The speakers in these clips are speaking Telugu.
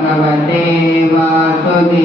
भगवते वासुदेवाय।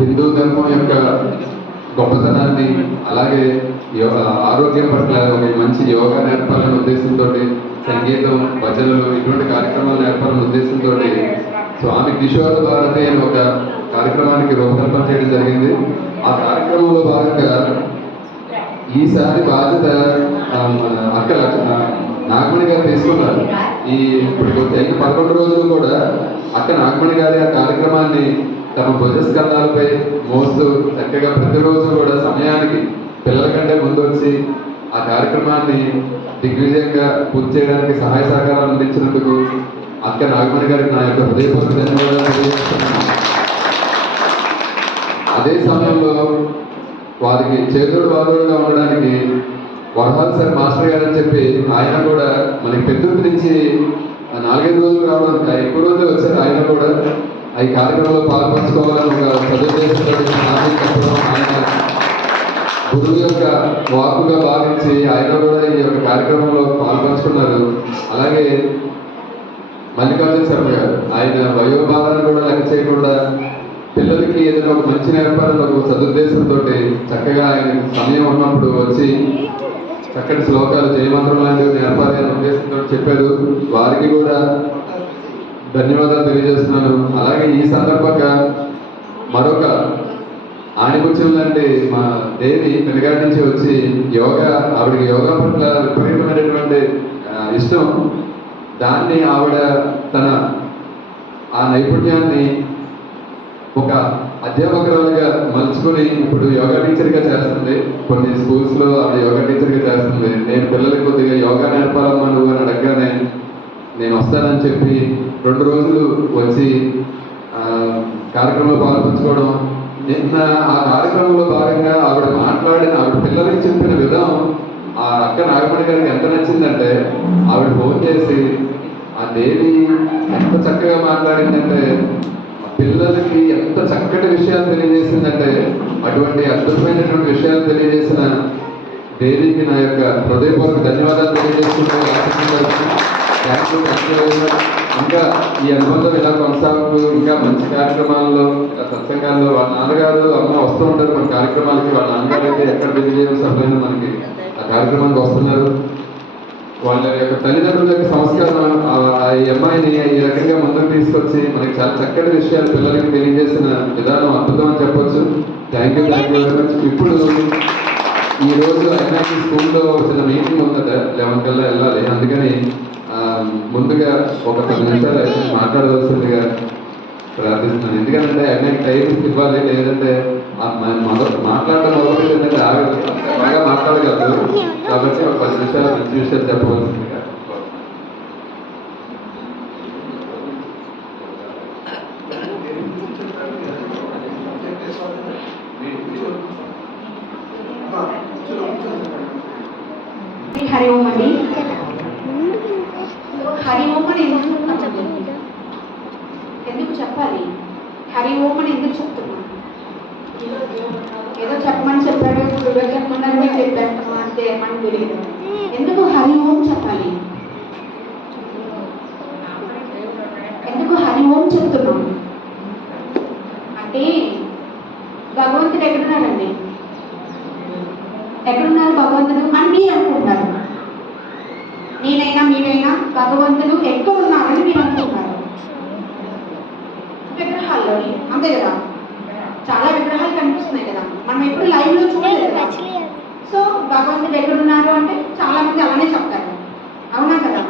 హిందూ ధర్మం యొక్క గొప్పతనాన్ని, అలాగే ఆరోగ్యం పట్ల ఒక మంచి యోగా నేర్పాలనే ఉద్దేశంతో, సంగీతం, భజనలు ఇటువంటి కార్యక్రమాలు నేర్పాలనే ఉద్దేశంతో స్వామి కిషోర్ భారతి అని ఒక కార్యక్రమానికి రూపకల్పన చేయడం జరిగింది. ఆ కార్యక్రమంలో భాగంగా ఈసారి బాధ్యత మన అక్క నాగమణి గారు తీసుకున్నారు. ఇప్పుడు 11 రోజులు కూడా అక్క నాగమణి గారి ఆ కార్యక్రమాన్ని తమ భుజస్కంధాలపై మోస్తూ చక్కగా ప్రతిరోజు కూడా సమయానికి పిల్లల కంటే ముందు వచ్చి ఆ కార్యక్రమాన్ని దిగ్విజయంగా పూర్తి చేయడానికి సహాయ సహకారాలు అందించినందుకు అక్క నాగమణి గారికి నా యొక్క హృదయపూర్వక ధన్యవాదాలు తెలియజేస్తున్నాను. అదే సమయంలో వారికి చేతుడు వాదుడుగా ఉండడానికి వరహాల్ సార్ మాస్టర్ గారు అని చెప్పి ఆయన కూడా మనకి పెద్దూరు నుంచి 4-5 రోజులు రావడం, ఎక్కువ రోజులు వచ్చారు. ఆయన కూడా ఈ కార్యక్రమంలో పాల్పంచుకోవాలని ఒక సదుద్దేశంతో ఆయన గురువు యొక్క వాక్కుగా భావించి ఆయన కూడా ఈ యొక్క కార్యక్రమంలో పాల్పంచుకున్నారు. అలాగే మల్లికార్జున శర్మ గారు ఆయన వయోభారాన్ని కూడా లెక్క చేయకుండా పిల్లలకి ఏదైనా ఒక మంచి నేర్పాలని ఒక సదుద్దేశంతో చక్కగా ఆయన సమయం ఉన్నప్పుడు వచ్చి చక్కటి శ్లోకాలు, జయమంత్రం లాంటివి నేర్పాలి అనే ఉద్దేశంతో చెప్పారు. వారికి కూడా ధన్యవాదాలు తెలియజేస్తున్నాను. అలాగే ఈ సందర్భంగా మరొక ఆణిముత్యం లాంటి మా దేవి పెనుగాడి నుంచి వచ్చి ఆవిడకి యోగా పట్ల విపరీతమైనటువంటి ఇష్టం. దాన్ని ఆవిడ తన ఆ నైపుణ్యాన్ని ఒక అధ్యాపకురాలుగా మలుచుకుని ఇప్పుడు యోగా టీచర్గా చేస్తుంది. కొన్ని స్కూల్స్లో ఆవిడ యోగా టీచర్గా చేస్తుంది. నేను పిల్లలకి కొద్దిగా యోగా నేర్పాలమ్మా నువ్వు అని అడగగానే నేను వస్తానని చెప్పి 2 రోజులు వచ్చి కార్యక్రమంలో పాల్పంచుకోవడం. నిన్న ఆ కార్యక్రమంలో భాగంగా ఆవిడ పిల్లలకి చెప్పిన విధానం ఆ అక్క నాగమణి గారికి ఎంత నచ్చిందంటే, ఆవిడ ఫోన్ చేసి ఆ దేవి ఎంత చక్కగా మాట్లాడిందంటే, పిల్లలకి ఎంత చక్కటి విషయాలు తెలియజేసిందంటే, అటువంటి అద్భుతమైనటువంటి విషయాలు తెలియజేసిన దేవికి నా యొక్క హృదయపూర్వక ధన్యవాదాలు తెలియజేస్తున్నాను. ఇంకా ఈ అనుబంధం ఇలా కొనసాగుతూ ఇంకా మంచి కార్యక్రమాల్లో, సత్సంగాల్లో వాళ్ళ నాన్నగారు అమ్మ వస్తూ ఉంటారు మన కార్యక్రమాలకి. వాళ్ళ నాన్నగారు అయితే ఎక్కడ విజయం సభ్యులు మనకి ఆ కార్యక్రమానికి వస్తున్నారు. వాళ్ళ యొక్క తల్లిదండ్రుల యొక్క సంస్కారం ఈ అమ్మాయిని ఈ రకంగా ముందుకు తీసుకొచ్చి మనకి చాలా చక్కటి విషయాలు పిల్లలకి తెలియజేసిన విధానం అద్భుతం అని చెప్పొచ్చు. Thank you very much. ఇప్పుడు ఈ రోజు ఐనాకి స్కూల్లో చిన్న మీటింగ్ ఉందట, 11 కల్లా వెళ్ళాలి. అందుకని ముందుగా ఒక 10 నిమిషాలు మాట్లాడవలసిందిగా ప్రార్థిస్తున్నాను. ఎందుకంటే ఐనాకి టైం ఇవ్వాలి, లేదంటే మాట్లాడడం మొదలు ఏంటంటే బాగా మాట్లాడగలదు. కాబట్టి ఒక 10 నిమిషాలు మంచి విషయాలు చెప్పవలసిందిగా. హరి ఓం అండి. హరి ఓం అని ఎందుకు చెప్పాలి? హరి ఓం అని ఎందుకు చెప్తున్నాను? ఏదో చెప్పమని చెప్పాడు, చెప్పమన్నారు, మీరు చెప్పాను అంతే మనకు తెలియదు. ఎందుకు హరి ఓం చెప్పాలి? ఎందుకు హరి ఓం చెప్తున్నాం అంటే, భగవంతుడు ఎక్కడున్నాడండి? ఎక్కడున్నారు భగవంతుడు అని మీరు అనుకుంటున్నారు. నేనైనా మీరైనా భగవంతుడు ఎక్కడున్నారని మీరు అనుకుంటున్నారు. విగ్రహాల్లోని అంతే కదా, చాలా విగ్రహాలు కనిపిస్తున్నాయి కదా, మనం ఎప్పుడు లైవ్ లో చూడలేదు కదా. సో భగవంతుడు ఎక్కడున్నారు అంటే చాలా మంది అలానే చెప్తారు, అవునా కదా.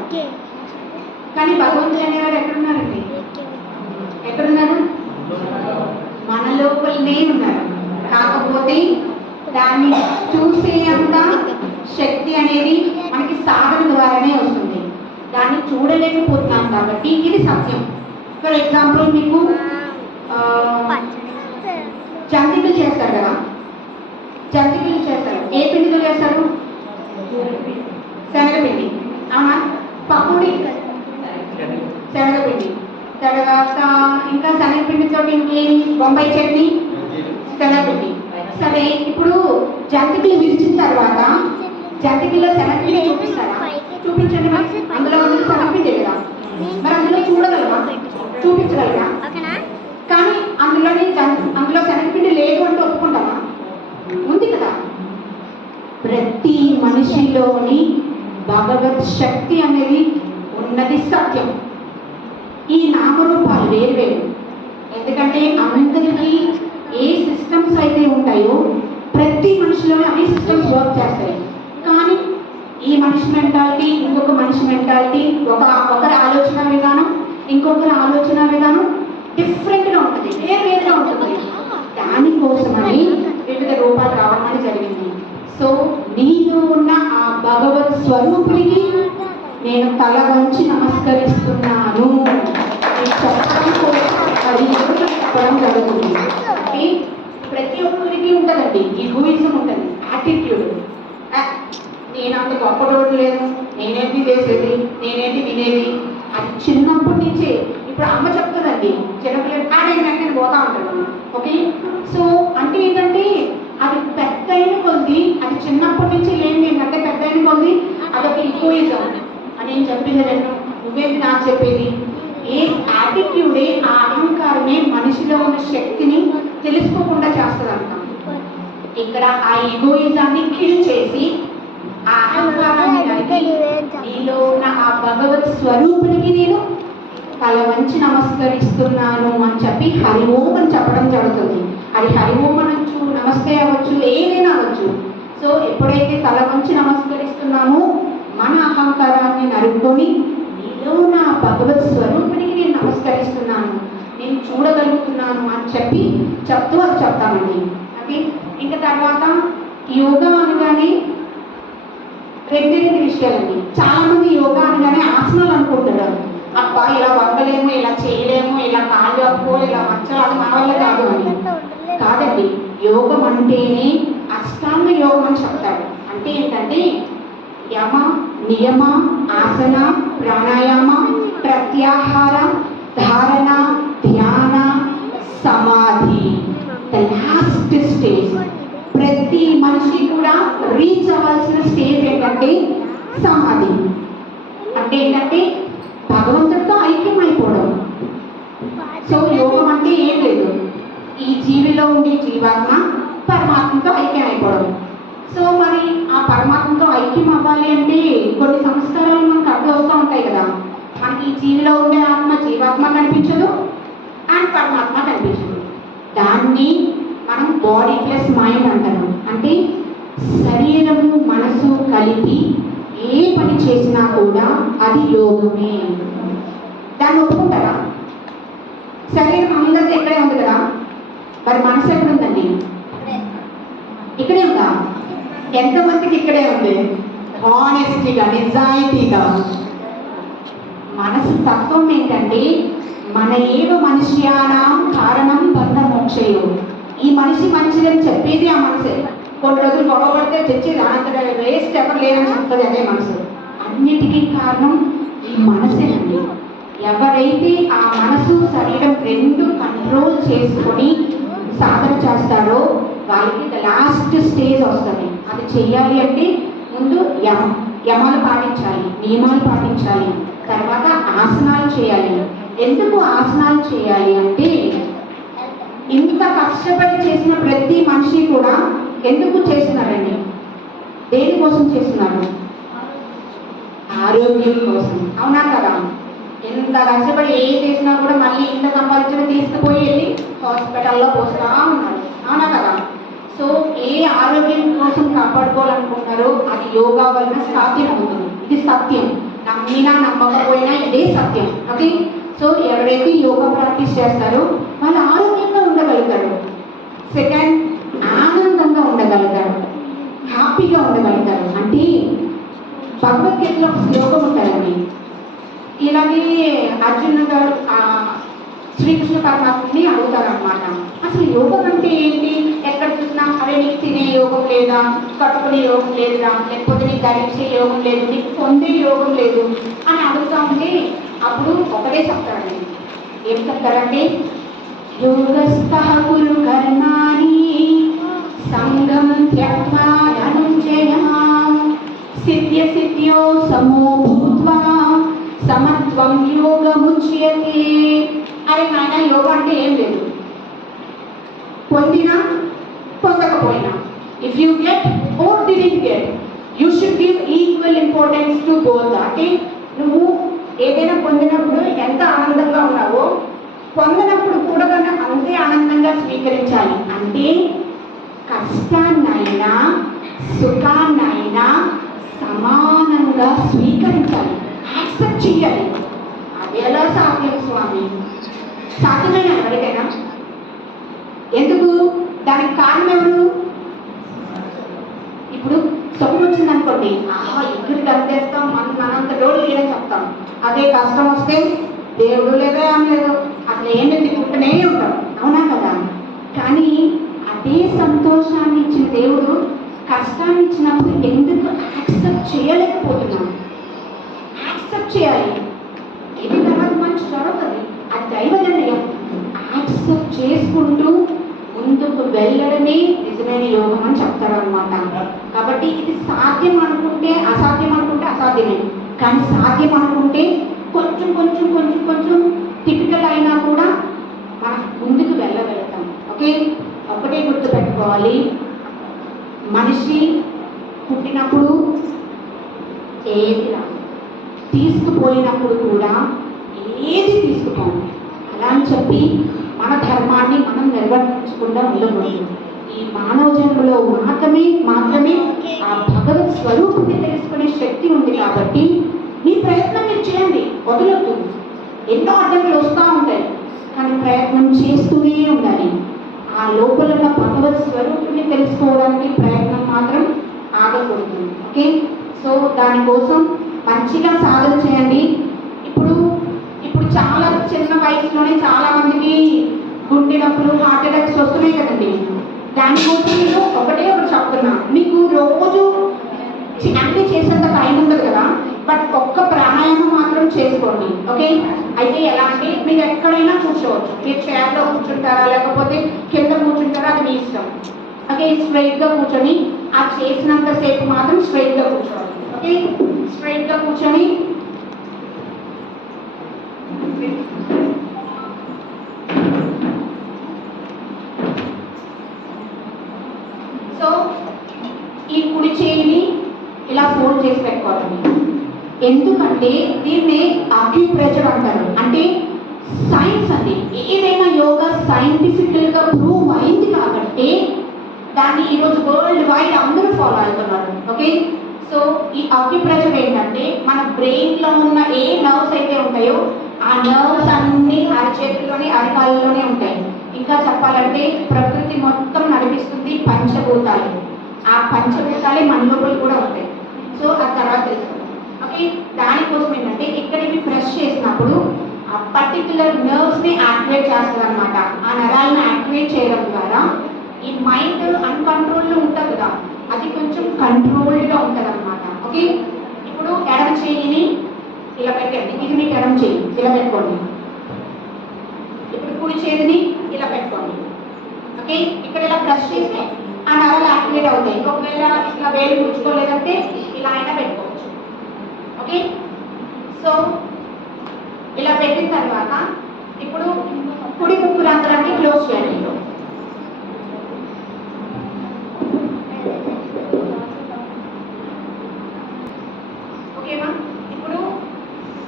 కానీ భగవంతుడు అనేవారు ఎక్కడున్నారండి? ఎక్కడున్నారు? మన లోపలనే ఉన్నారు. కాకపోతే దాన్ని చూసే అంత శక్తి అనేది మనకి సాధన ద్వారానే వస్తుంది. దాన్ని చూడలేకపోతున్నాం కాబట్టి ఇది సత్యం. ఫర్ ఎగ్జాంపుల్ మీకు జంతికలు చేస్తారు కదా, జంతికలు చేస్తారు. ఏ పిండితో చేస్తారు? శనగపిండి, అవునా? పకోడీ శనగపిండి, తర్వాత ఇంకా శనగపిండితో ఇంకేమి? బొంబాయి చట్నీ, శనగపిండి. సరే, ఇప్పుడు జంతికలు విరిచిన తర్వాత జంతికల్లో శనగపిండి చూపిస్తారా? చూపించండి. మరి అందులో ఉంది శనగపిండి కదా, మరి అందులో చూడగలమా? చూపించగలరా? మనిషిలోని భగవత్ శక్తి అనేది ఉన్నది సత్యం. ఈ నామరూపాలు వేరువేరు. ఎందుకంటే అందరికీ ఏ సిస్టమ్స్ అయితే ఉంటాయో ప్రతి మనిషిలోనే అవి సిస్టమ్స్ వర్క్ చేస్తాయి. కానీ ఈ మనిషి మెంటాలిటీ ఇంకొక మనిషి మెంటాలిటీ, ఒకరి ఆలోచన విధానం ఇంకొకరి ఆలోచన విధానం డిఫరెంట్గా ఉంటుంది, వేరువేరుగా ఉంటుంది. దానికోసమని వివిధ రూపాలు రావడం జరిగింది. సో నీలో ఉన్న ఆ భగవత్ స్వరూపునికి నేను తల వంచి నమస్కరిస్తున్నాను అది చెప్పడం జరుగుతుంది. అంటే ప్రతి ఒక్కరికి ఉంటుందండి, ఈగోయిజం ఉంటుంది, యాటిట్యూడ్. నేను అంత గొప్పటోడు లేదు, నేనేంటి చేసేది, నేనేంటి వినేది, అది చిన్నప్పటి నుంచే. ఇప్పుడు అమ్మ చెప్తుందండి, చిన్నపిల్లలు నేను పోతా ఉంటాడు. ఓకే, సో అంటే ఏంటంటే అది పెద్ద అయిన కొద్ది, అది చిన్నప్పటి నుంచి ఏంటి ఏంటంటే పెద్ద అయిన కొద్ది అదొక ఈగోయిజం. అని నేను చెప్పింది రెండు, నువ్వేంటి నాకు చెప్పేది. ఏ యాటిట్యూడే, ఆ అహంకారమే మనిషిలో ఉన్న శక్తిని తెలుసుకోకుండా చేస్తుంది అంట. ఇక్కడ ఆ ఈగోయిజాన్ని కిల్ చేసి ఆ అహంకారాన్ని నరికి నీలో ఉన్న ఆ భగవత్ స్వరూపునికి నేను తల వంచి నమస్కరిస్తున్నాను అని చెప్పి హరి ఓం అని చెప్పడం జరుగుతుంది. అది హరి ఓం అనొచ్చు, నమస్తే అవ్వచ్చు, ఏదైనా అవ్వచ్చు. సో ఎప్పుడైతే తల వంచి నమస్కరిస్తున్నామో మన అహంకారాన్ని నరుక్కొని నీలో నా భగవత్ స్వరూపునికి నేను నమస్కరిస్తున్నాను, నేను చూడగలుగుతున్నాను అని చెప్తూ అది చెప్తామండి. ఓకే, ఇంకా తర్వాత యోగా అనగానే రెండు విషయాలండి. చాలా మంది యోగా అనగానే ఆసనాలు అనుకుంటున్నారు. అబ్బా ఇలా వంగలేము, ఇలా చేయలేము, ఇలా కాళ్ళు అప్పుకోవాలి, ఇలా మచ్చలు, అది మన వల్ల కాదు అని. కాదండి, యోగం అంటేనే అష్టాంగ యోగం అని చెప్తారు. అంటే ఏంటంటే యమ, నియమ, ఆసన, ప్రాణాయామ, ప్రత్యాహార, ధారణ, ధ్యాన, సమాధి, ద లాస్ట్ స్టేజ్. ప్రతి మనిషి కూడా రీచ్ అవ్వాల్సిన స్టేజ్ ఏంటంటే సమాధి. అంటే ఏంటంటే భగవంతుడితో ఐక్యం అయిపోవడం. సో యోగం అంటే ఏం లేదు, ఈ జీవిలో ఉండే జీవాత్మ పరమాత్మతో ఐక్యం అయిపోవడం. సో మరి ఆ పరమాత్మతో ఐక్యం అవ్వాలి అంటే కొన్ని సంస్కారాలు మనకు అడ్డు వస్తూ ఉంటాయి కదా. మనకి ఈ జీవిలో ఉండే ఆత్మ జీవాత్మ కనిపించదు అండ్ పరమాత్మ కనిపించదు. దాన్ని మనం బాడీ ప్లస్ మైండ్ అంటారు. అంటే శరీరము మనసు కలిపి ఏ పని చేసినా కూడా అది యోగమే. దాన్ని ఒప్పుకుంటారా? శరీరం అందరికీ ఇక్కడే ఉంది కదా, మరి మనసు ఎక్కడ ఉందండి? ఇక్కడే ఉందా? ఎంతమందికి ఇక్కడే ఉంది? హానెస్టీగా, నిజాయితీగా. మనసు తత్వం ఏంటంటే మన ఏవ మనుష్యానాం కారణం బంధ మోక్షయో. ఈ మనిషి మంచిదని చెప్పేది ఆ మనసే. కొన్ని రోజులు గొడవపడితే తెచ్చేది అంతగా వేస్ట్ ఎవరు లేదని చెప్తుంది అదే మనసు. అన్నిటికీ కారణం ఈ మనసేనండి. ఎవరైతే ఆ మనసు శరీరం రెండు కంట్రోల్ చేసుకొని సాధన చేస్తారో వాళ్ళకి ద లాస్ట్ స్టేజ్ వస్తుంది. అది చెయ్యాలి అంటే ముందు యమాలు పాటించాలి, నియమాలు పాటించాలి, తర్వాత ఆసనాలు చేయాలి. ఎందుకు ఆసనాలు చేయాలి అంటే ఇంత కష్టపడి చేసిన ప్రతి మనిషి కూడా ఎందుకు చేస్తున్నారండి? దేనికోసం చేస్తున్నారు? ఆరోగ్యం కోసం. అవునా కదా? ఎంత కష్టపడి ఏ చేసినా కూడా మళ్ళీ ఇంత సంపాదించిన తీసుకుపోయి వెళ్ళి హాస్పిటల్లో పోస్తూ ఉన్నారు. అవునా కదా? సో ఏ ఆరోగ్యం కోసం కాపాడుకోవాలనుకుంటున్నారో అది యోగా వలన సాధ్యం అవుతుంది. ఇది సత్యం, నమ్మినా నమ్మకపోయినా ఇదే సత్యం. ఓకే, సో ఎవరైతే యోగా ప్రాక్టీస్ చేస్తారో వాళ్ళు ఆరోగ్యంగా ఉండగలుగుతారు. సెకండ్, ఆనందంగా ఉండగలుగుతారు, హ్యాపీగా ఉండగలుగుతారు. అంటే భగవద్గీతలో ఒక శ్లోకం ఉంటారండి. ఇలాగే అర్జునుడు గారు శ్రీకృష్ణ పరమాత్మని అడుగుతారనమాట, అసలు యోగం అంటే ఏంటి? ఎక్కడ చూసినా అరే నీకు తినే యోగం లేదా, కట్టుకునే యోగం లేదురా, లేకపోతే నీకు ధరించే యోగం లేదు, నీకు పొందే యోగం లేదు అని అడుగుతా ఉంటే అప్పుడు ఒకటే చెప్తారండి. ఏం చెప్తారంటే యోగస్థః కురు కర్మాణి సంగం త్యక్త్వా ధనుంజయః సిద్ధ్య సిద్ధ్యో సమో భూత్వా సమత్వం యోగముచ్యతే. అరే నాయన, యోగా అంటే ఏం లేదు, పొందినా పొందకపోయినా, if you get or didn't get, you should equal importance to both. అంటే నువ్వు ఏదైనా పొందినప్పుడు ఎంత ఆనందంగా ఉన్నావో పొందనప్పుడు కూడా దాన్ని అంతే ఆనందంగా స్వీకరించాలి. అంటే కష్టాన్నైనా సుఖాన్నైనా సమానంగా స్వీకరించాలి, యాక్సెప్ట్ చేయాలి. అది ఎలా సాధ్యం స్వామి? సాధ్యమైన ఎవరికైనా? ఎందుకు? దానికి కారణం ఎవరు? ఇప్పుడు సుఖం వచ్చింది అనుకోండి, ఎగ్గురు కట్టేస్తాం, మనంత రోజులు లేదని చెప్తాం. అదే కష్టం వస్తే దేవుడు లేదా ఏం లేదు, అసలు ఏం తిట్టుకుంటూనే ఉంటాం. అవునా కదా? కానీ అదే సంతోషాన్ని ఇచ్చిన దేవుడు కష్టాన్ని ఇచ్చినప్పుడు ఎందుకు యాక్సెప్ట్ చేయలేకపోతున్నాం? యాక్సెప్ట్ చేయాలి. ఇది తర్వాత మంచి జరుగుతుంది, అది దైవ నిర్ణయం. యాక్సెప్ట్ చేసుకుంటూ ముందుకు వెళ్ళడమే నిజమైన యోగం అని చెప్తారు అనమాట. కాబట్టి ఇది సాధ్యం అనుకుంటే అసాధ్యం అనుకుంటే అసాధ్యమే, కానీ సాధ్యం అనుకుంటే కొంచెం కొంచెం కొంచెం కొంచెం టిపికల్ అయినా కూడా మనం ముందుకు వెళ్ళగలుగుతాం. ఓకే, ఒకటే గుర్తుపెట్టుకోవాలి, మనిషి పుట్టినప్పుడు ఏది రాదు, తీసుకుపోయినప్పుడు కూడా ఏది తీసుకుపోము. అలా అని చెప్పి మన ధర్మాన్ని మనం నిర్వర్తించకుండా ఉండకూడదు. ఈ మానవ జన్మలో మాత్రమే ఆ భగవత్ స్వరూపాన్ని తెలుసుకునే శక్తి ఉంది. కాబట్టి మీ ప్రయత్నం మీరు చేయండి, వదలొద్దు. ఎన్నో అడ్డంకులు వస్తూ ఉంటాయి, కానీ ప్రయత్నం చేస్తూనే ఉండాలి. ఆ లోపల ఉన్న భగవత్ స్వరూపాన్ని తెలుసుకోవడానికి ప్రయత్నం మాత్రం ఆగకూడదు. ఓకే, సో దానికోసం మంచిగా సాధన చేయండి. ఇప్పుడు చాలా చిన్న వయసులోనే చాలా మందికి గుండె నొప్పులు, హార్ట్ అటాక్స్ వస్తున్నాయి కదండి. దానికోసం నేను ఒకటి చెప్తున్నా, మీకు రోజు అన్నీ చేసేంత టైం ఉండదు కదా, బట్ ఒక్క ప్రాణాయామం మాత్రం చేసుకోండి. ఓకే, అయితే ఎలా అంటే మీరు ఎక్కడైనా కూర్చోవచ్చు. మీరు చైర్లో కూర్చుంటారా లేకపోతే కింద కూర్చుంటారా, అది మీ ఇష్టం. ఓకే, స్ట్రైట్గా కూర్చొని ఆ చేసినంతసేపు మాత్రం స్ట్రైట్గా కూర్చోవాలి. ఓకే, స్ట్రైట్గా కూర్చొని సో ఈ కుడి చేయిని ఇలా ఫోల్డ్ చేసి పెట్టుకోవాలండి. ఎందుకంటే దీన్ని అక్యుప్రెషర్ అంటారు. అంటే సైన్స్ అండి, ఏదైనా యోగా సైంటిఫికల్గా ప్రూవ్ అయింది కాబట్టి దాన్ని ఈరోజు వరల్డ్ వైడ్ అందరూ ఫాలో అవుతున్నారు. ఓకే, సో ఈ అక్యుప్రెషర్ ఏంటంటే మన బ్రెయిన్లో ఉన్న ఏ నర్వ్స్ అయితే ఉంటాయో ఆ నర్వ్స్ అన్నీ అరచేతుల్లోనే అరకాళ్ళలోనే ఉంటాయి. ఇంకా చెప్పాలంటే ప్రకృతి మొత్తం నడిపిస్తుంది పంచభూతాలు. ఆ పంచభూతాలే మన లోపల కూడా ఉంటాయి. సో ఆ తర్వాత తెలుసుకుందాం. ఓకే, దానికోసం ఏంటంటే ఇక్కడ ఇవి ప్రెస్ చేసినప్పుడు ఆ పర్టిక్యులర్ నర్వ్స్ని యాక్టివేట్ చేస్తుంది అనమాట. ఆ నరాలను యాక్టివేట్ చేయడం ద్వారా ఈ మైండ్ అన్కంట్రోల్లో ఉంటుంది కదా, అది కొంచెం కంట్రోల్డ్గా ఉంటుంది అనమాట. ఓకే, ఇప్పుడు ఎడమ చేయిని ఇలా పెట్టండి, ఇది మీకు ఎడమ చేయి, ఇలా పెట్టుకోండి. ఇప్పుడు కుడి చేతిని ఇలా పెట్టుకోండి. ఓకే, ఇక్కడ ఇలా ప్రెస్ చేస్తే ఆ నరాలు యాక్టివేట్ అవుతాయి. ఒకవేళ ఇలా వేలు కూర్చుకోలేదంటే ఇలా అయినా పెట్టుకోవచ్చు. ఓకే, సో ఇలా పెట్టిన తర్వాత ఇప్పుడు కుడి ముక్కు రంధ్రాన్ని క్లోజ్ చేయండి. ఓకేనా, ఇప్పుడు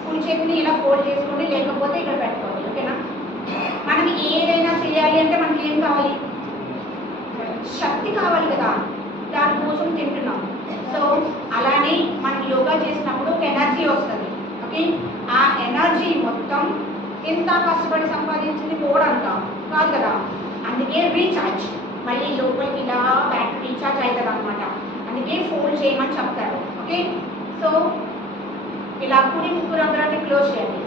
కుడి చేతిని ఇలా ఫోల్డ్ చేసుకోండి, లేకపోతే ఇక్కడ పెట్టుకోండి. ఓకేనా, మనం ఏదైనా చేయాలి అంటే మనకి ఏం కావాలి? శక్తి కావాలి కదా, దానికోసం తింటున్నాం. సో అలానే మనం యోగా చేసినప్పుడు ఒక ఎనర్జీ వస్తుంది. ఓకే, ఆ ఎనర్జీ మొత్తం ఎంత కష్టపడి సంపాదించింది పోవడంట కాదు కదా, అందుకే రీఛార్జ్ మళ్ళీ లోపలికి ఇలా బ్యాటరీ రీఛార్జ్ అవుతుంది అనమాట. అందుకే ఫోల్డ్ చేయమని చెప్తారు. ఓకే, సో ఇలా కుడి ముక్కు రంధ్రాన్ని క్లోజ్ చేయండి.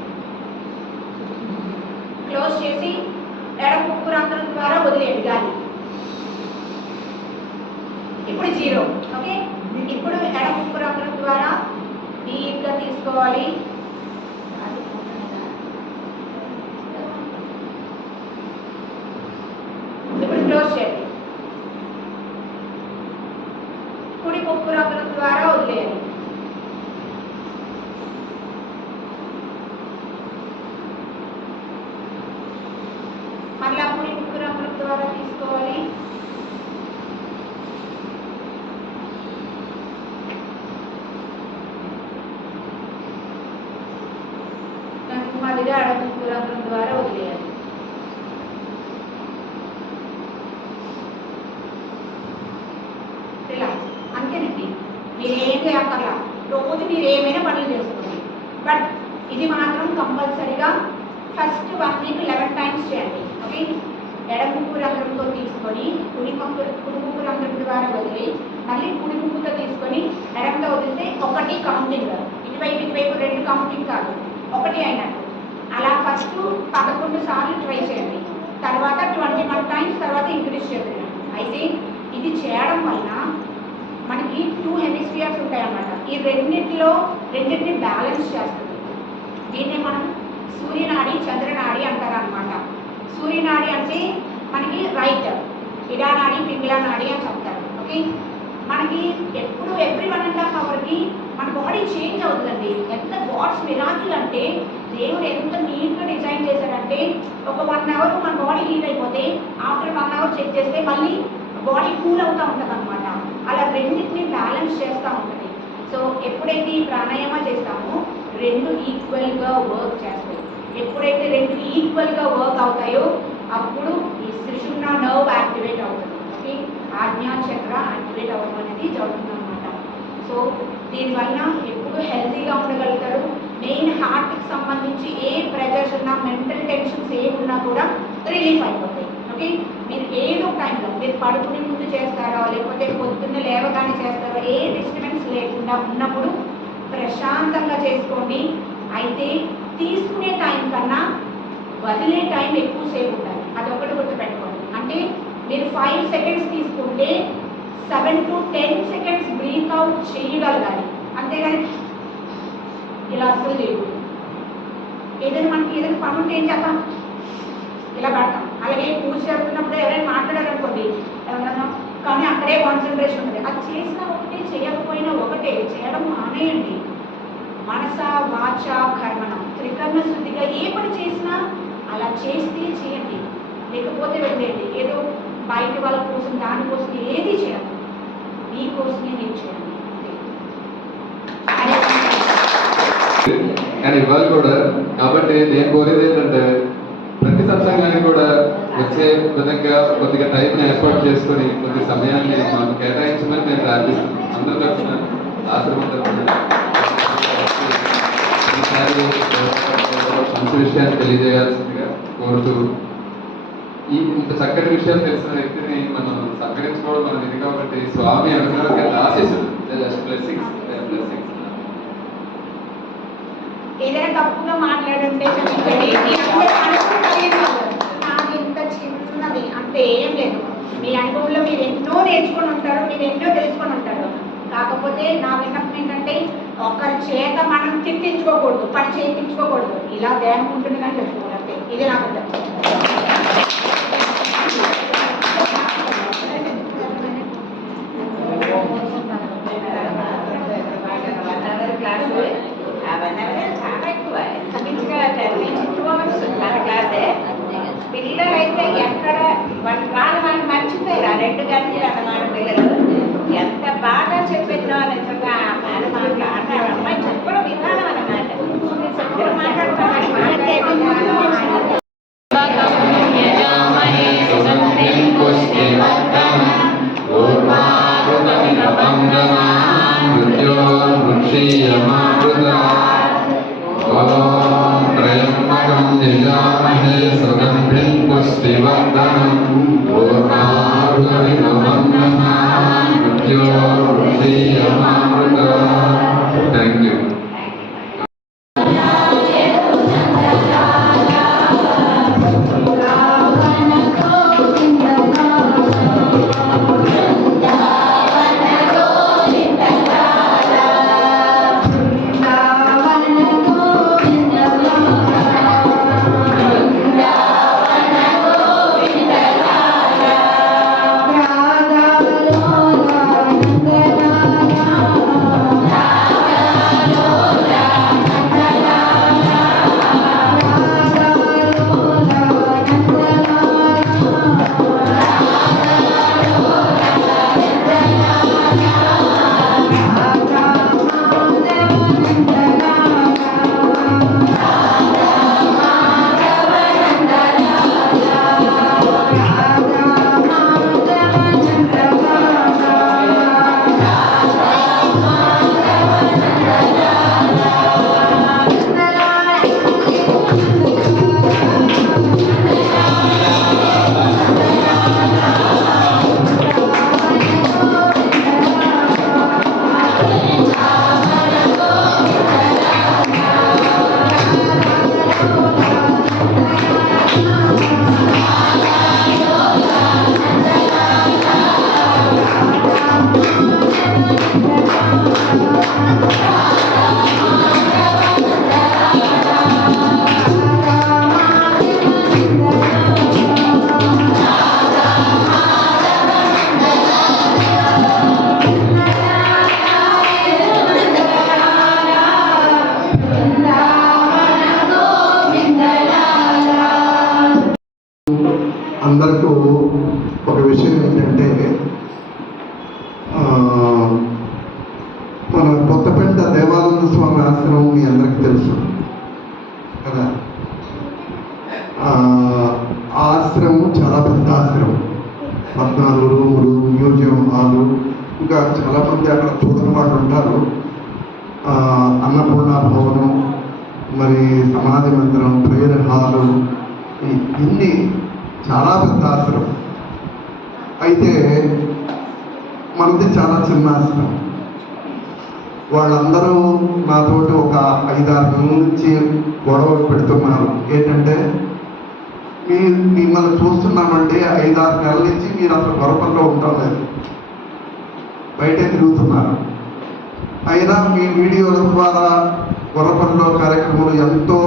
క్లోజ్ చేసి ఎడమ ముక్కు రంధ్రం ద్వారా వదిలేయండి గాలి. ఇప్పుడు జీరో. ఓకే, ఇప్పుడు ఎడమ ముక్కు రంధ్రం ద్వారా డీప్గా తీసుకోవాలి. ఇప్పుడు క్లోజ్ చేయండి. కుడి ముక్కు రంధ్రం ద్వారా వదిలేయండి. మళ్ళా కుడి ముక్కు రంధ్రం ద్వారా తీసుకోవాలి. నెమ్మదిగా అడగడం ద్వారా వదిలేయాలి. రిలాక్స్, అంతేనండి. మీరేం చేయక్కర్లా, రోజు మీరు ఏమైనా పనులు చేసుకోండి. బట్ ఇది మాత్రం కంపల్సరీగా ఫస్ట్ 1 వీక్ 11 టైమ్స్ చేయండి. ఓకే, ఎడముక్కు రంధ్రంతో తీసుకొని కుడిముక్కు రంధ్రం ద్వారా వదిలి మళ్ళీ కుడిముక్కుతో తీసుకొని ఎడంతో వదిలితే ఒకటి కౌంటింగ్, ఇటువైపు 2 కౌంటింగ్ కాదు, ఒకటి అయినట్టు. అలా ఫస్ట్ 11 సార్లు ట్రై చేయండి. తర్వాత 21 టైమ్స్ తర్వాత ఇంక్రీజ్ చేయండి. అయితే ఇది చేయడం వల్ల మనకి 2 హెమిస్ఫియర్స్ ఉంటాయన్నమాట. ఈ రెండింటిని బ్యాలెన్స్ చేస్తుంది. దీన్ని మనం సూర్యనాడి చంద్రనాడి అంటారు అనమాట. సూర్యనాడి అంటే మనకి రైట్, ఇడానాడి పింగళ నాడి అని చెప్తారు. ఓకే, మనకి ఎప్పుడు ఎవ్రీ 1.5 అవర్కి మన బాడీ చేంజ్ అవుతుందండి. ఎంత గాడ్స్ మిరాకిల్ అంటే దేవుడు ఎంత నీట్గా డిజైన్ చేశాడంటే ఒక 1 అవర్ మన బాడీ హీట్ అయిపోతే ఆఫ్టర్ 1 అవర్ చెక్ చేస్తే మళ్ళీ బాడీ కూల్ అవుతూ ఉంటుంది అనమాట. అలా రెండింటిని బ్యాలెన్స్ చేస్తూ ఉంటుంది. సో ఎప్పుడైతే ఈ ప్రాణాయామ చేస్తామో 2 ఈక్వల్గా వర్క్ చేస్తాయి. ఎప్పుడైతే 2 ఈక్వల్గా వర్క్ అవుతాయో అప్పుడు ఈ సుషుమ్నా నర్వ్ యాక్టివేట్ అవుతుంది. ఓకే, ఆజ్ఞా చక్ర యాక్టివేట్ అవ్వడం అనేది జరుగుతుంది అనమాట. సో దీనివల్ల ఎప్పుడు హెల్తీగా ఉండగలుగుతారు. మెయిన్ హార్ట్కి సంబంధించి ఏ ప్రెజర్స్ ఉన్నా, మెంటల్ టెన్షన్స్ ఏమున్నా కూడా రిలీఫ్ అయిపోతాయి. ఓకే, మీరు ఏదో టైంలో మీరు పడుకునే ముందు చేస్తారో లేకపోతే పొద్దున్న లేవగానే చేస్తారో ఏ డిస్టర్బెన్స్ లేకుండా ఉన్నప్పుడు ప్రశాంతంగా చేసుకోండి. అయితే తీసుకునే టైం కన్నా వదిలే టైం ఎక్కువసేపు ఉండాలి. అదొకటి గుర్తుపెట్టుకోండి. అంటే మీరు 5 సెకండ్స్ తీసుకుంటే 7 to 10 సెకండ్స్ బ్రీత్ అవుట్ చేయగలగాలి. అంతేగాని ఇలా అస్సలు చేయకూడదు. మనకి ఏదైనా పని ఉంటే ఏం చేద్దాం, ఇలా పడతాం. అలాగే పూజ చేస్తున్నప్పుడు ఎవరైనా మాట్లాడారనుకోండి ఎవరైనా, కానీ అక్కడే కాన్సన్ట్రేషన్ ఉంటుంది. అది చేసినా ఒకటే, చేయకపోయినా ఒకటే. చేయడం మానేయండి. మనస వాచ కర్మణం త్రికర్ణ శుద్ధిగా ఏ పని చేసినా అలా చేస్తే చేయండి, లేకపోతే వెళ్ళండి. ఏదో బయట వాళ్ళ కోసం దానికోసం ఏది చేయండి, మీకోసమే మీరు చేయండి. కానీ ఇవాళ కూడా కాబట్టి నేను కోరేది ఏంటంటే ప్రతి సత్సంగానికి కూడా వచ్చే విధంగా కొద్దిగా టైంని ఏర్పాటు చేసుకొని కొద్ది సమయాన్ని మాకు కేటాయించమని నేను ప్రార్థిస్తున్నాను. అందరి తరఫున, ఆశ్రమం తరఫున ఈసారి మంచి విషయాన్ని తెలియజేయాల్సిందిగా కోరుతూ, ఇంత చక్కటి విషయాలు తెలిసిన వ్యక్తిని మనం సత్కరించుకోవడం మనం ఇది కాబట్టి స్వామి అనుగ్రహం ఆశీస్సులు. ఏదైనా తప్పుగా మాట్లాడుంటే క్షమించండి. నాకు ఇంత చిన్నది అంటే ఏం లేదు. మీ అనుభవంలో మీరు ఎన్నో నేర్చుకొని ఉంటారు, మీరు ఎన్నో తెలుసుకొని ఉంటారు. కాకపోతే నా విన్నపం ఏంటంటే ఒకరి చేత మనం తిట్టించుకోకూడదు, పని చేయించుకోకూడదు. ఇలా దేహం ఉంటుంది కానీ చెప్పుకోవాలి అంతే. ఇది నాకు పిల్లలైతే ఎక్కడ వాళ్ళు మర్చిపోయారు. ఆ 2 గంటలు అన్నమాట. పిల్లలు ఎంత బాగా చెప్పినా నిజంగా అమ్మాయి చెప్పడం విధానం అన్నమాట. Thank you. అందరికీ ఒక విషయం ఏంటంటే మన కొత్తపేట దేవానంద స్వామి ఆశ్రమం మీ అందరికీ తెలుసు కదా. ఆ ఆశ్రమం చాలా పెద్ద ఆశ్రమం, 14 రూములు, మ్యూజియం హాలు, ఇంకా చాలామంది అక్కడ చూడని వాళ్ళు ఉంటారు. అన్నపూర్ణ భవనం, మరి సమాధి మందిరం, ప్రేయర్ హాలు, ఇన్ని చాలా పెద్ద ఆశ్రమం. అయితే మనది చాలా చిన్న ఆశ్రమం. వాళ్ళందరూ నాతోటి ఒక 5-6 నెలల నుంచి గొడవ పెడుతున్నారు. ఏంటంటే మిమ్మల్ని చూస్తున్నామంటే 5-6 నెలల నుంచి మీరు అసలు గొడవల్లో ఉండడం లేదు, బయటే తిరుగుతున్నారు. అయినా మీ వీడియోల ద్వారా గొడవల్లో కార్యక్రమాలు ఎంతో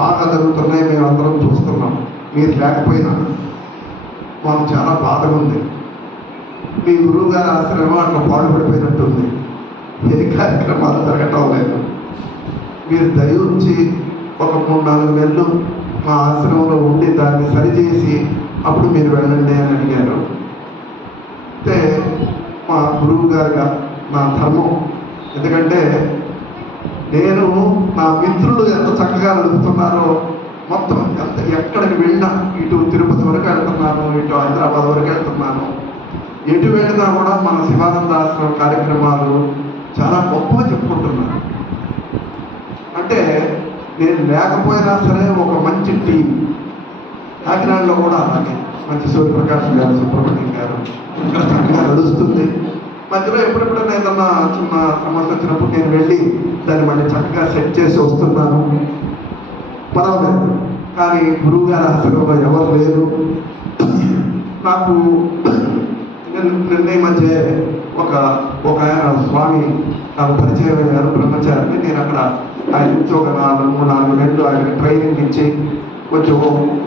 బాగా జరుగుతున్నాయి, మేము అందరం చూస్తున్నాం. మీరు లేకపోయినా మాకు చాలా బాధగా ఉంది. మీ గురువు గారి ఆశ్రమం అట్లా పాడుపడిపోయినట్టుంది, ఏ కార్యక్రమాలు జరగటం లేదు. మీరు దయించి ఒక 3-4 నెలలు మా ఆశ్రమంలో ఉండి దాన్ని సరిచేసి అప్పుడు మీరు వెళ్ళండి అని అడిగారు. అయితే మా గురువు గారుగా నా ధర్మం, ఎందుకంటే నేను నా మిత్రులు ఎంత చక్కగా నడుపుతున్నారో, మొత్తం ఎక్కడికి వెళ్ళినా, ఇటు తిరుపతి వరకు వెళ్తున్నాను, ఇటు హైదరాబాద్ వరకు వెళ్తున్నాను, ఎటు వెళ్ళినా కూడా మన శివానంద ఆశ్రమం కార్యక్రమాలు చాలా గొప్పగా చెప్పుకుంటున్నాను. అంటే నేను లేకపోయినా సరే ఒక మంచి టీం, కాకినాడలో కూడా అలాగే మంచి సూర్యప్రకాష్ గారు, సుబ్రహ్మణ్యం గారు ఇక్కడ చక్కగా నడుస్తుంది. మధ్యలో ఎప్పుడెప్పుడైనా ఏదన్నా చిన్న సమస్య వచ్చినప్పుడు నేను వెళ్ళి దాన్ని మళ్ళీ చక్కగా సెట్ చేసి వస్తున్నాను, పర్వాలేదు. కానీ గురువు గారి ఆశ్రమంలో ఎవరు లేరు. నాకు నిన్న మధ్య ఒక స్వామి నాకు పరిచయం అయ్యారు, బ్రహ్మచారిని. నేను అక్కడ ఆయన నుంచి ఒక 4 నెలలు ఆయనకి ట్రైనింగ్ ఇచ్చి కొంచెం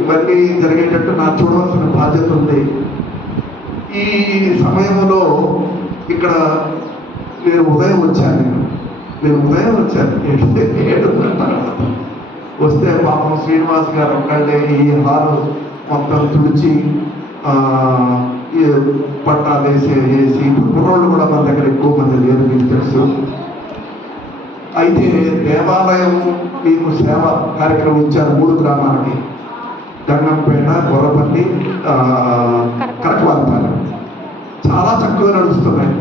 ఇవన్నీ జరిగేటట్టు నాకు చూడవలసిన బాధ్యత ఉంది. ఈ సమయంలో ఇక్కడ నేను ఉదయం వచ్చాను 7:30 వస్తే పాపం శ్రీనివాస్ గారు ఒక్కళ్ళే ఈ హాలు మొత్తం తుడిచి పట్టాలు వేసి కుర్రోళ్ళు కూడా మన దగ్గర ఎక్కువ మంది లేరు, మీకు తెలుసు. అయితే దేవాలయం మీకు సేవ కార్యక్రమం ఇచ్చారు 3 గ్రామాలకి, గంగంపేట, గొర్రపల్లి, కరకవారిపాలెం. చాలా చక్కగా నడుస్తున్నాయి.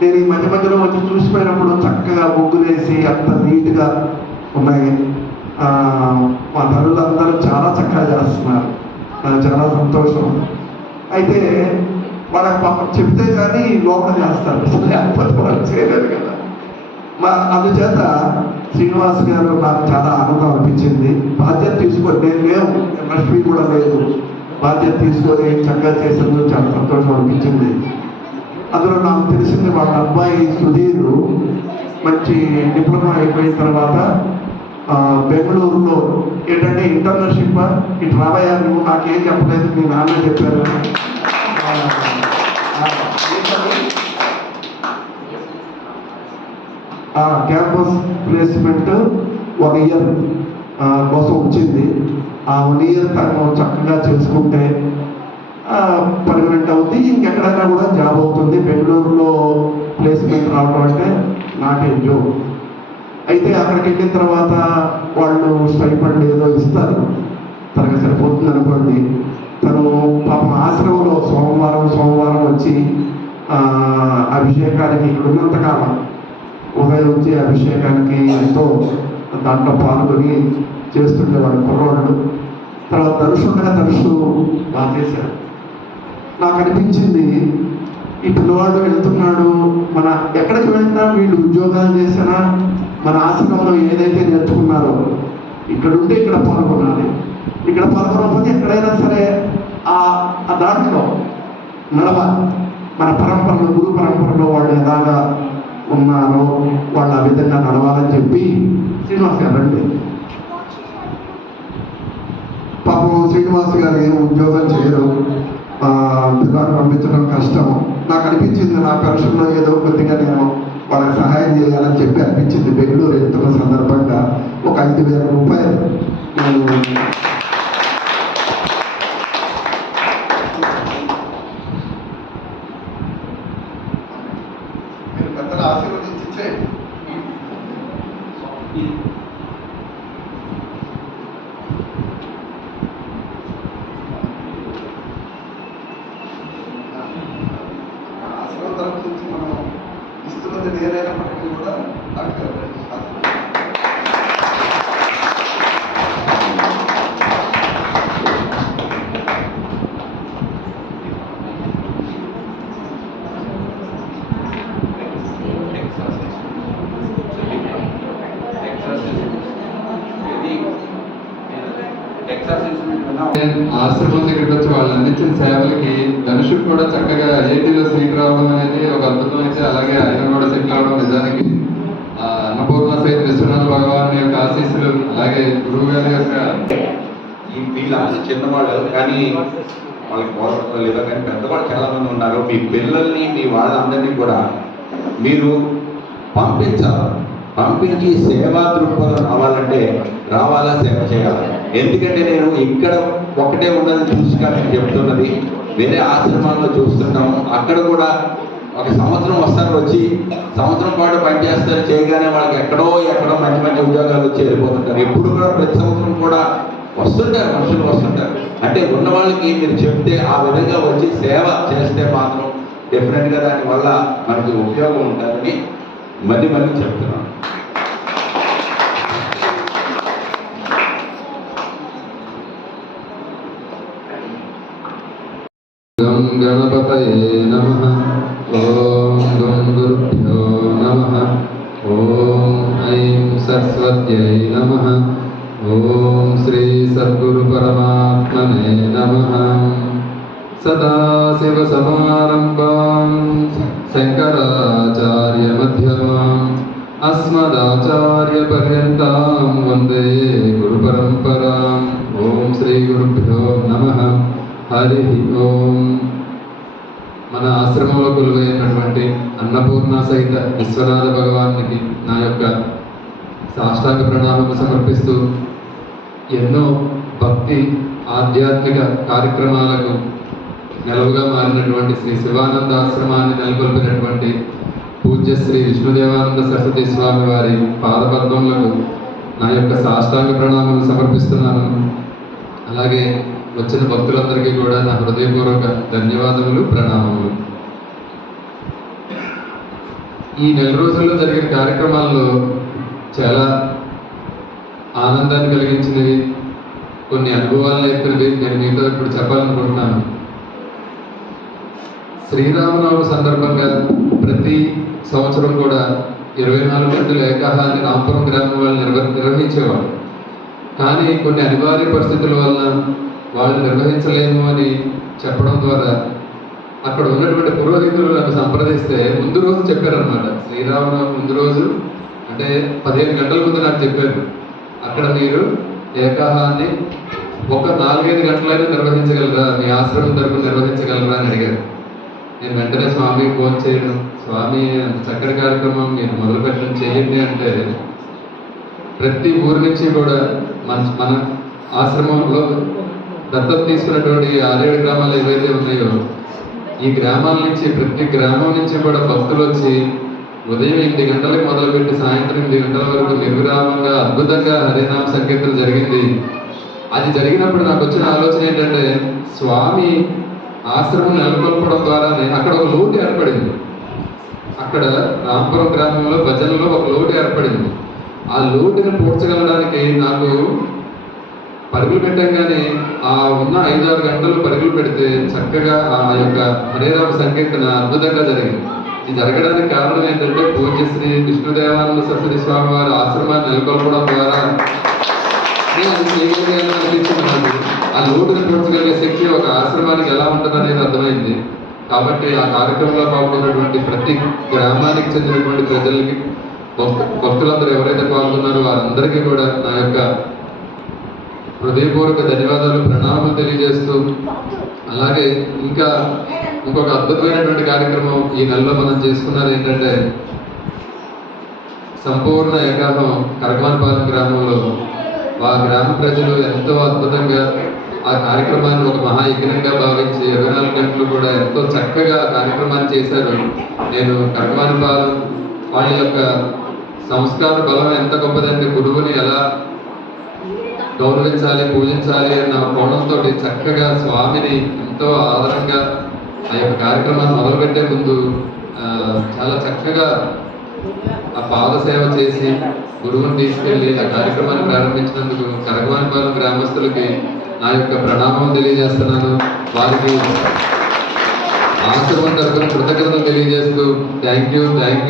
నేను ఈ మధ్యలో వచ్చి చూసిపోయినప్పుడు చక్కగా ముగ్గులేసి అంత నీట్గా ఉన్నాయి. మా తల్లులందరూ చాలా చక్కగా చేస్తున్నారు, చాలా సంతోషం. అయితే వాళ్ళకి పాపం చెప్తే కానీ లోపల చేస్తారు, లేకపోతే వాళ్ళు చేయలేదు కదా. అందుచేత శ్రీనివాస్ గారు నాకు చాలా ఆనందం అనిపించింది. బాధ్యత తీసుకొని మేము ఎంఎస్పీ కూడా లేదు, బాధ్యత తీసుకొని చక్కగా చేసేందుకు చాలా సంతోషం అనిపించింది. అందులో నాకు తెలిసింది వాళ్ళ అబ్బాయి సుధీర్ మంచి డిప్లొమా అయిపోయిన తర్వాత బెంగళూరులో ఏంటంటే ఇంటర్న్షిప్, ఇటు రాబోయా నువ్వు నాకేం చెప్పలేదు, మీ నాన్న చెప్పారు. క్యాంపస్ ప్లేస్మెంట్ 1 ఇయర్ కోసం వచ్చింది. ఆ 1 ఇయర్ తను చక్కగా చేసుకుంటే పర్మనెంట్ అవుతుంది, ఇంకెక్కడైనా కూడా జాబ్ అవుతుంది. బెంగళూరులో ప్లేస్మెంట్ రావడం అంటే నాట్ ఏ జోక్. అయితే అక్కడికి వెళ్ళిన తర్వాత వాళ్ళు స్టైఫండ్ ఏదో ఇస్తారు, తనకు సరిపోతుంది అనుకోండి. తను పాపం ఆశ్రమంలో సోమవారం వచ్చి అభిషేకానికి ఇక్కడ ఉన్నంతకాలం ఉదయం వచ్చి అభిషేకానికి ఎంతో దాంట్లో పాల్గొని చేస్తుండేవాడు కుర్రోళ్ళు. తర్వాత తరుసు బాగా చేశారు. నాకు అనిపించింది ఈ పిల్లవాడు వెళ్తున్నాడు, మన ఎక్కడికి వెళ్ళినా వీళ్ళు ఉద్యోగాలు చేసినా మన ఆశ్రమంలో ఏదైతే నేర్చుకున్నారో ఇక్కడ ఉంటే ఇక్కడ పాల్గొనాలి, ఇక్కడ పాల్గొనకపోతే ఎక్కడైనా సరే ఆ దాంట్లో నడవాలి. మన పరంపరలో, గురు పరంపరలో వాళ్ళు ఎలాగా ఉన్నారో వాళ్ళు ఆ విధంగా నడవాలని చెప్పి శ్రీనివాస్ గారు రండి. పాపం శ్రీనివాస్ గారు ఏం ఉద్యోగం చేయరు, పిల్లలు పంపించడం కష్టం. నాకు అనిపించింది నా పెన్షన్లో ఏదో కొద్దిగా నేను వాళ్ళకి సహాయం చేయాలని చెప్పి అనిపించింది. బెంగళూరు వెళ్తున్న సందర్భంగా ఒక 5,000 రూపాయలు నేను ఆశ్రమం దగ్గరికి వచ్చి వాళ్ళు అందించిన సేవలకి ధనుషుకు కూడా చక్కగా ఐఐటీలో సీట్ రావడం అనేది ఒక అద్భుతం అయితే, అలాగే ఆయన కూడా సెటిల్ అవడం నిజానికి అన్నపూర్ణ సహిత విశ్వనాథ భగవాన్ యొక్క ఆశీస్సులు, అలాగే గురువు గారి యొక్క వీళ్ళందరూ చిన్నవాళ్ళు కానీ వాళ్ళకి పోరాటం లేదా, కానీ పెద్దవాళ్ళు చాలా మంది ఉన్నారు. మీ పిల్లల్ని మీ వాళ్ళందరినీ కూడా మీరు పంపించి సేవా దృక్పథం రావాలా సేవ చేయాలి. ఎందుకంటే నేను ఇక్కడ ఒకటే ఉన్నది చూసుగా నేను చెప్తున్నది, వేరే ఆశ్రమాల్లో చూస్తున్నాము. అక్కడ కూడా ఒక సంవత్సరం వస్తారు, వచ్చి సంవత్సరం పాటు పనిచేస్తారు, చేయగానే వాళ్ళకి ఎక్కడో మంచి మంచి ఉద్యోగాలు వచ్చి వెళ్ళిపోతుంటారు. ఎప్పుడు కూడా ప్రతి సంవత్సరం కూడా వస్తుంటారు, మనుషులు వస్తుంటారు. అంటే ఉన్న వాళ్ళకి మీరు చెప్తే ఆ విధంగా వచ్చి సేవ చేస్తే మాత్రం డెఫినెట్గా దానివల్ల మనకి ఉపయోగం ఉంటుందని మళ్ళీ చెప్తున్నాను. గణపతయే నమః. ఓం గం గురుభ్యో నమః. ఓం ఐం సరస్వత్యై నమః. ఓం శ్రీ సద్గురు పరమాత్మనే నమః. సదాశివసమారంభాం శంకరాచార్య మధ్యమాం అస్మదాచార్యపర్యంతాం వందే గురు పరంపరాం. ఓం శ్రీ గురుభ్యో నమః. హరి ఓం. మన ఆశ్రమంలో కొలువైనటువంటి అన్నపూర్ణ సహిత విశ్వనాథ భగవానికి నా యొక్క సాష్టాంగ ప్రణామం సమర్పిస్తూ, ఎన్నో భక్తి ఆధ్యాత్మిక కార్యక్రమాలకు నెలవుగా మారినటువంటి శ్రీ శివానంద ఆశ్రమాన్ని నెలకొల్పినటువంటి పూజ్య శ్రీ విష్ణుదేవానంద సరస్వతి స్వామి వారి పాదపద్మములకు నా యొక్క సాష్టాంగ ప్రణామం సమర్పిస్తున్నాను. అలాగే వచ్చిన భక్తులందరికీ కూడా నా హృదయపూర్వక ధన్యవాదములు, ప్రణామములు. ఈ నెల రోజుల్లో జరిగిన కార్యక్రమాల్లో చాలా ఆనందాన్ని కలిగించినవి, కొన్ని అనుభవాలు నేర్పినవి నేను మీతో ఇప్పుడు చెప్పాలనుకుంటున్నాను. శ్రీరామనవమి సందర్భంగా ప్రతి సంవత్సరం కూడా 24 గంటల ఏకాహాన్ని రాంపురం గ్రామం వాళ్ళు నిర్వహించేవాళ్ళు. కానీ కొన్ని అనివార్య పరిస్థితుల వలన వాళ్ళు నిర్వహించలేము అని చెప్పడం ద్వారా అక్కడ ఉన్నటువంటి పురోహితులు నన్ను సంప్రదిస్తే ముందు రోజు చెప్పారనమాట. శ్రీరామనవమి ముందు రోజు అంటే 15 గంటల ముందు నాకు చెప్పారు, అక్కడ మీరు ఏకాహాన్ని ఒక 4-5 గంటలైనా నిర్వహించగలరా, మీ ఆశ్రమం తరపున నిర్వహించగలరా అని అడిగారు. నేను వెంటనే స్వామికి ఫోన్ చేయడం, స్వామి చక్కటి కార్యక్రమం మీరు మొదలు పెట్టడం చేయండి అంటే, ప్రతి ఊరి నుంచి కూడా మన ఆశ్రమంలో దత్తత తీసుకున్నటువంటి 6-7 గ్రామాలు ఏవైతే ఉన్నాయో, ఈ గ్రామాల నుంచి ప్రతి గ్రామం నుంచి కూడా భక్తులు వచ్చి ఉదయం 8 గంటలకు మొదలుపెట్టి సాయంత్రం 8 గంటల వరకు నిర్విరామంగా అద్భుతంగా హరినామ సంకీర్తన జరిగింది. అది జరిగినప్పుడు నాకు వచ్చిన ఆలోచన ఏంటంటే, స్వామి ఆశ్రమం నెలకొల్పడం ద్వారానే అక్కడ ఒక లోటు ఏర్పడింది. అక్కడ రాంపురం గ్రామంలో భజనలో ఒక లోటు ఏర్పడింది. ఆ లోటుని పూడ్చగలడానికి నాకు పరుగులు పెట్టంగానే ఆ ఉన్న 5-6 గంటలు పరుగులు పెడితే చక్కగా ఆ యొక్క హరినామ సంకీర్తన అద్భుతంగా జరిగింది. ఇది జరగడానికి కారణం ఏంటంటే, పూజ్య శ్రీ విష్ణుదేవానంద సరస్వతి స్వామి వారి ఆశ్రమాన్ని నెలకొల్పడం ద్వారా అనిపించింది నాకు. ఆ లోటుని పూడ్చగలిగే శక్తి ఒక ఆశ్రమానికి ఎలా ఉంటుందనేది అర్థమైంది. కాబట్టి ఆ కార్యక్రమంలో పాల్గొన్నటువంటి ప్రతి గ్రామానికి చెందినటువంటి ప్రజలకి, భక్తులందరూ ఎవరైతే పాల్గొన్నారో వారందరికీ కూడా నా యొక్క హృదయపూర్వక ధన్యవాదాలు, ప్రణామాలు తెలియజేస్తూ, అలాగే ఇంకా ఇంకొక అద్భుతమైనటువంటి కార్యక్రమం ఈ నెలలో మనం చేసుకున్నది ఏంటంటే, సంపూర్ణ ఏకాహం కరకవానిపాలెం గ్రామంలో ఆ గ్రామ ప్రజలు ఎంతో అద్భుతంగా ఆ కార్యక్రమాన్ని ఒక మహాయజ్ఞంగా భావించి 24 గంటలు కూడా ఎంతో చక్కగా ఆ కార్యక్రమాన్ని చేశారు. నేను కరకవానిపాలెం వాళ్ళ యొక్క సంస్కార బలం ఎంత గొప్పదంటే, గురువుని ఎలా గౌరవించాలి, పూజించాలి అన్న కోణంతో చక్కగా స్వామిని ఎంతో ఆదరంగా ఆ యొక్క కార్యక్రమాన్ని మొదలుపెట్టే ముందు చాలా చక్కగా ఆ పాద సేవ చేసి గురువుని తీసుకెళ్లి ఆ కార్యక్రమాన్ని ప్రారంభించినందుకు కరకవానిపాలెం గ్రామస్తులకి నా యొక్క ప్రణామం తెలియజేస్తున్నాను. వారికి ఆశ్రమం తరఫున కృతజ్ఞతలు తెలియజేస్తూ థ్యాంక్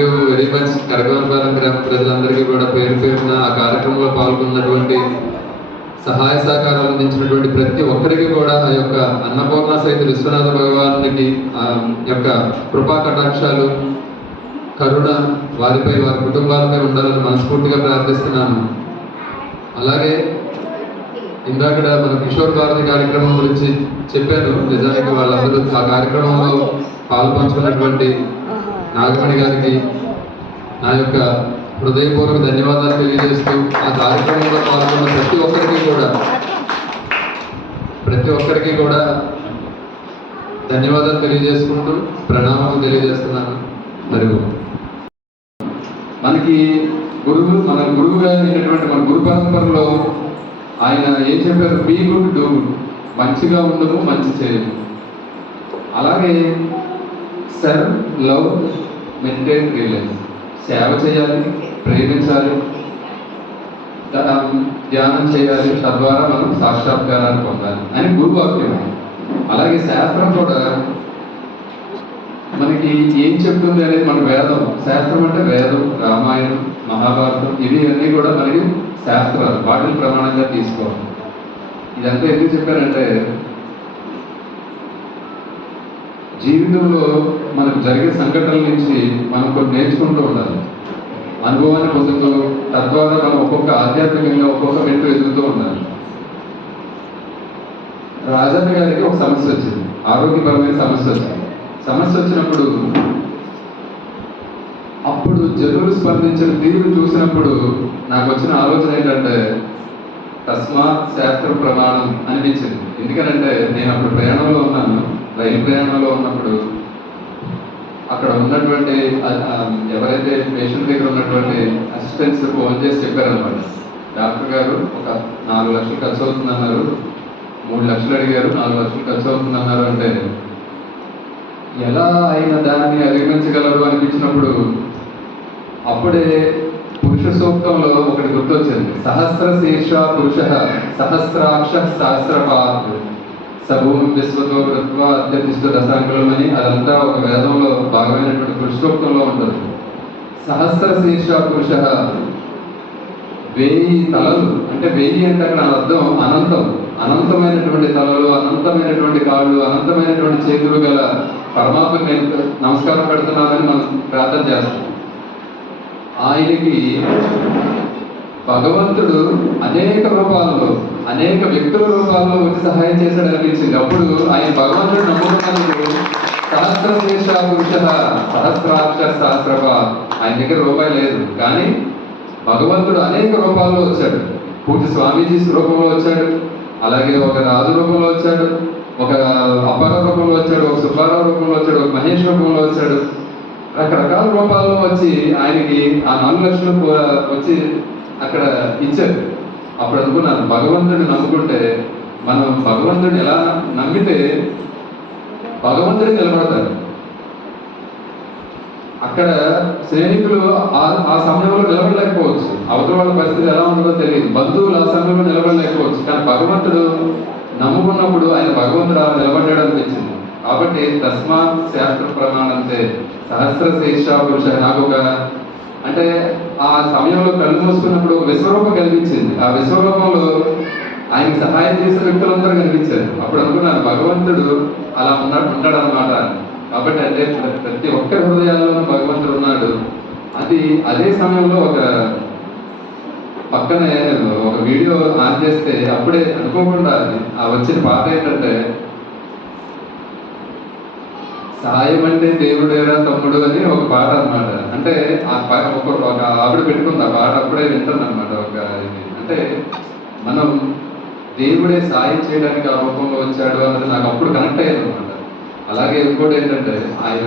యూ వెరీ మచ్. కరకవానిపాలెం గ్రామ ప్రజలందరికీ కూడా పేరు పేరున ఆ కార్యక్రమంలో పాల్గొన్నటువంటి సహాయ సహకారాలు అందించినటువంటి ప్రతి ఒక్కరికి కూడా ఆ యొక్క అన్నపూర్ణ సహిత విశ్వనాథ భగవానునికి ఆ యొక్క కృపా కటాక్షాలు కరుణ వారిపై వారి కుటుంబాలపై ఉండాలని మనస్ఫూర్తిగా ప్రార్థిస్తున్నాను. అలాగే ఇందాక మన కిషోర్ భారతి కార్యక్రమం గురించి చెప్పాను. నిజానికి వాళ్ళందరూ ఆ కార్యక్రమంలో పాలు పంచుకున్నటువంటి నాగమణి గారికి నా యొక్క హృదయపూర్వక ధన్యవాదాలు తెలియజేస్తూ ఆ కార్యక్రమంలో పాల్గొన్న ప్రతి ఒక్కరికి కూడా ధన్యవాదాలు తెలియజేసుకుంటూ ప్రణామాలు తెలియజేస్తున్నాను. మరియు మనకి మన గురువుగా అయినటువంటి మన గురు పరంపరలో ఆయన ఏం చెప్పారు? బీ గుడ్ డూ గుడ్, మంచిగా ఉండము మంచి చేయము. అలాగే సర్వ్ లవ్ మెయింటైన్ రిలయన్స్, సేవ చేయాలి, ప్రేమించాలి, ధ్యానం చేయాలి, తద్వారా మనం సాక్షాత్కారాన్ని పొందాలి అని గురువాక్యం. అలాగే శాస్త్రం కూడా మనకి ఏం చెప్తుంది అనేది మన వేదం. శాస్త్రం అంటే వేదం, రామాయణం, మహాభారతం, ఇవి అన్నీ కూడా మనకి శాస్త్రాలు, వాటిని ప్రమాణంగా తీసుకోవాలి. ఇదంతా ఎందుకు చెప్పారంటే జీవితంలో మనకు జరిగే సంఘటనల నుంచి మనం కొన్ని నేర్చుకుంటూ ఉండాలి, అనుభవాన్ని పొందుతూ, తద్వారా మనం ఒక్కొక్క ఆధ్యాత్మికంగా ఒక్కొక్క మెట్టు ఎదుగుతూ ఉండాలి. రాజన్న గారికి ఒక సమస్య వచ్చింది, ఆరోగ్యపరమైన సమస్య వచ్చింది. సమస్య వచ్చినప్పుడు అప్పుడు జనులు స్పందించిన తీరు చూసినప్పుడు నాకు వచ్చిన ఆలోచన ఏంటంటే తస్మాత్ శాస్త్ర ప్రమాణం అనిపించింది. ఎందుకనంటే నేను అప్పుడు ప్రయాణంలో ఉన్నాను, రైలు ప్రయాణంలో ఉన్నప్పుడు అక్కడ ఉన్నటువంటి ఎవరైతే పేషెంట్ దగ్గర ఉన్నటువంటి అసిస్టెంట్స్ ఫోన్ చేసి చెప్పారనమాట, డాక్టర్ గారు ఒక 4 లక్షలు ఖర్చు అవుతుందన్నారు, 3 లక్షలు అడిగారు, 4 లక్షలు ఖర్చు అవుతుందన్నారు. అంటే ఎలా అయినా దాన్ని అధిగమించగలరు అనిపించినప్పుడు అప్పుడే పురుష సూక్తంలో ఒకటి గుర్తొచ్చింది. సహస్ర శీర్ష పురుష సహస్రాక్ష సహస్రపాత్ సభూమి విశ్వతో కృత్వ అత్యతిష్ట దశాంకులం అని, అదంతా ఒక వేదంలో భాగమైనటువంటి పురుష సూక్తంలో ఉంటుంది. సహస్ర శీర్ష పురుష, 1000 తలలు అంటే 1000 అంటే అక్కడ అర్థం అనంతం, అనంతమైనటువంటి తలలు, అనంతమైనటువంటి కాళ్ళు, అనంతమైనటువంటి చేతులు గల పరమాత్మకు నేను నమస్కారం పెడుతున్నానని మనం ప్రార్థన చేస్తాం. ఆయనకి భగవంతుడు అనేక రూపాలలో, అనేక వ్యక్తుల రూపాల్లో వచ్చి సహాయం చేశాడు అనిపించింది. అప్పుడు ఆయన భగవంతుడు నమ్ముకున్నందుకు సహస్ర శీర్ష పురుష సహస్రాక్ష సహస్రప, ఆయన దగ్గర రూపాయి లేదు, కానీ భగవంతుడు అనేక రూపాల్లో వచ్చాడు. పూజ స్వామీజీ రూపంలో వచ్చాడు, అలాగే ఒక రాజు రూపంలో వచ్చాడు, ఒక అప్పారావు రూపంలో వచ్చాడు, ఒక సుబ్బారావు రూపంలో వచ్చాడు, ఒక మహేష్ రూపంలో వచ్చాడు. రకరకాల రూపాల్లో వచ్చి ఆయనకి ఆ 4 లక్షలు వచ్చి అక్కడ ఇచ్చారు. అప్పుడు అనుకున్నాను, భగవంతుడిని నమ్ముకుంటే మనం భగవంతుడిని ఎలా నమ్మితే భగవంతుడు నిలబడతాడు. అక్కడ స్నేహితులు ఆ సమయంలో నిలబడలేకపోవచ్చు, అవతల వాళ్ళ పరిస్థితి ఎలా ఉంటుందో తెలియదు, బంధువులు ఆ సమయంలో నిలబడలేకపోవచ్చు, కానీ భగవంతుడు నమ్ముకున్నప్పుడు ఆయన భగవంతుడు అలా నిలబడ్డాడు అనిపించింది. కాబట్టి తస్మాత్ శాస్త్ర ప్రమాణంతే సహస్ర శీర్ష పురుష. నాకు ఒక అంటే ఆ సమయంలో కళ్ళు మూసుకున్నప్పుడు విశ్వరూపం కనిపించింది. ఆ విశ్వరూపంలో ఆయనకి సహాయం చేసే వ్యక్తులందరూ కనిపించారు. అప్పుడు అనుకున్నాను, భగవంతుడు అలా ఉంటాడు అన్నమాట. కాబట్టి అంటే ప్రతి ఒక్కరి హృదయాల్లోనూ భగవంతుడు ఉన్నాడు. అదే సమయంలో ఒక పక్కనే ఒక వీడియో ఆన్ చేస్తే అప్పుడే అనుకోకుండా ఆ వచ్చిన పాట ఏంటంటే, సాయం అంటే దేవుడేరా తమ్ముడు అని ఒక పాట అన్నమాట. అంటే ఒక ఆవిడ పెట్టుకుంది ఆ పాట, అప్పుడే వింటాను అనమాట. అంటే మనం దేవుడే సాయం చేయడానికి ఆ రూపంలో వచ్చాడు అన్నది నాకు అప్పుడు కనెక్ట్ అయ్యేది అనమాట. అలాగే ఇంకోటి ఏంటంటే, ఆయన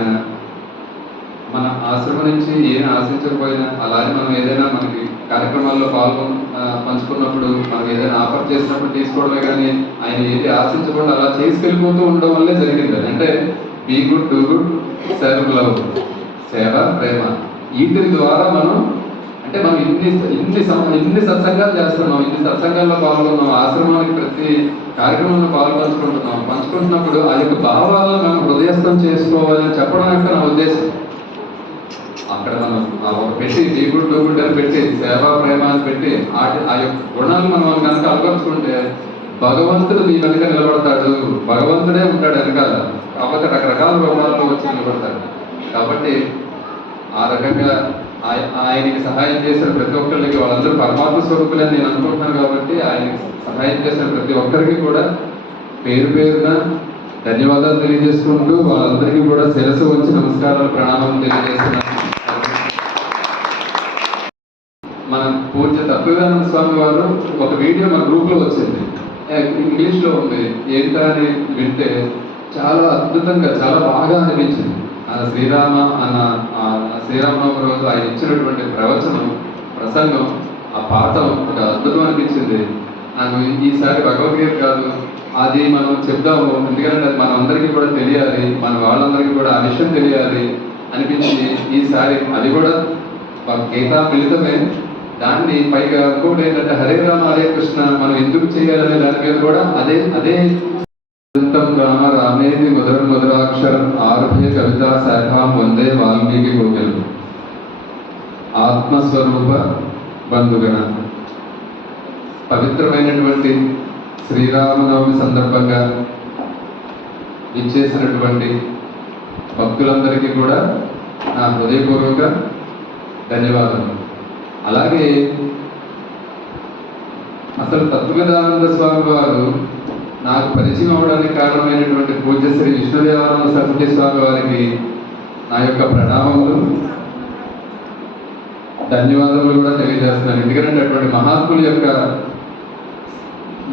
మన ఆశ్రమం నుంచి ఏం ఆశించకపోయినా, అలాగే మనం ఏదైనా మనకి కార్యక్రమాల్లో పంచుకున్నప్పుడు మనం ఏదైనా ఆఫర్ చేసినప్పుడు తీసుకోవడమే, కానీ ఆయన ఏది ఆశించకుండా అలా చేసుకెళ్ళిపోతూ ఉండడం వల్లే జరిగింది. అంటే be good, do good, serve love, సేవ, ప్రేమ, వీటి ద్వారా మనం అంటే మనం ఇన్ని సత్సంగాలు చేస్తున్నాం, ఇన్ని సత్సంగాల్లో పాల్గొన్నాం, ఆశ్రమానికి ప్రతి కార్యక్రమంలో పంచుకుంటున్నప్పుడు ఆ యొక్క భావాలను మనం హృదయస్థం చేసుకోవాలని చెప్పడం యొక్క నా ఉద్దేశం. అక్కడ మనం ఒక పెట్టి డీగుడ్ డూగుడ్ అని పెట్టి సేవా ప్రేమ అని పెట్టి ఆ యొక్క గుణాలు మనం కనుక అలవర్చుకుంటే భగవంతుడు మీ వెనుక నిలబడతాడు, భగవంతుడే ఉంటాడు వెనకాల. కాబట్టి రకరకాల రూపాల్లో వచ్చి నిలబడతాడు. కాబట్టి ఆ రకంగా ఆయనకి సహాయం చేసిన ప్రతి ఒక్కరికి, వాళ్ళందరూ పరమాత్మ స్వరూపులని నేను అనుకుంటున్నాను కాబట్టి ఆయనకి సహాయం చేసిన ప్రతి ఒక్కరికి కూడా పేరు పేరున ధన్యవాదాలు తెలియజేసుకుంటూ వాళ్ళందరికీ కూడా శిరస్సు వచ్చి నమస్కారాలు ప్రణామాలు తెలియజేస్తున్నాను. మన పూజ్య తత్వవేదానంద స్వామి వారు ఒక వీడియో మన గ్రూప్లో వచ్చింది, ఇంగ్లీష్లో ఉంది. ఏంటా అని వింటే చాలా అద్భుతంగా చాలా బాగా అనిపించింది. శ్రీరామనవమి రోజు ఆయన ఇచ్చినటువంటి ప్రవచనం ప్రసంగం ఆ పాఠం ఒక అద్భుతం అనిపించింది నాకు. ఈసారి భగవద్గీత కాదు అది మనం చెప్దాము, ఎందుకంటే అది మన అందరికీ కూడా తెలియాలి, మన వాళ్ళందరికీ కూడా ఆ విషయం తెలియాలి అనిపించింది. ఈసారి అది కూడా గీతా మిళితమే. దాన్ని పైగా ఇంకోటి ఏంటంటే హరే రామ హరే కృష్ణ మనం ఎందుకు చేయాలనే దాని మీద కూడా అదే రామ రామేది మధురాక్షరం ఆరుభ్య కవితా శాఖాం వందే వాల్మీకి కోకిలం. ఆత్మస్వరూప బంధుగణ పవిత్రమైనటువంటి శ్రీరామనవమి సందర్భంగా ఇచ్చేసినటువంటి భక్తులందరికీ కూడా నా హృదయపూర్వక ధన్యవాదాలు. అలాగే అసలు తత్వవేదానంద స్వామి వారు నాకు పరిచయం అవడానికి కారణమైనటువంటి పూజ్య శ్రీ విష్ణుదేవానంద సరస్వతి స్వామి వారికి నా యొక్క ప్రణామములు ధన్యవాదములు కూడా తెలియజేస్తున్నాను. ఎందుకంటే అటువంటి మహాత్ముల యొక్క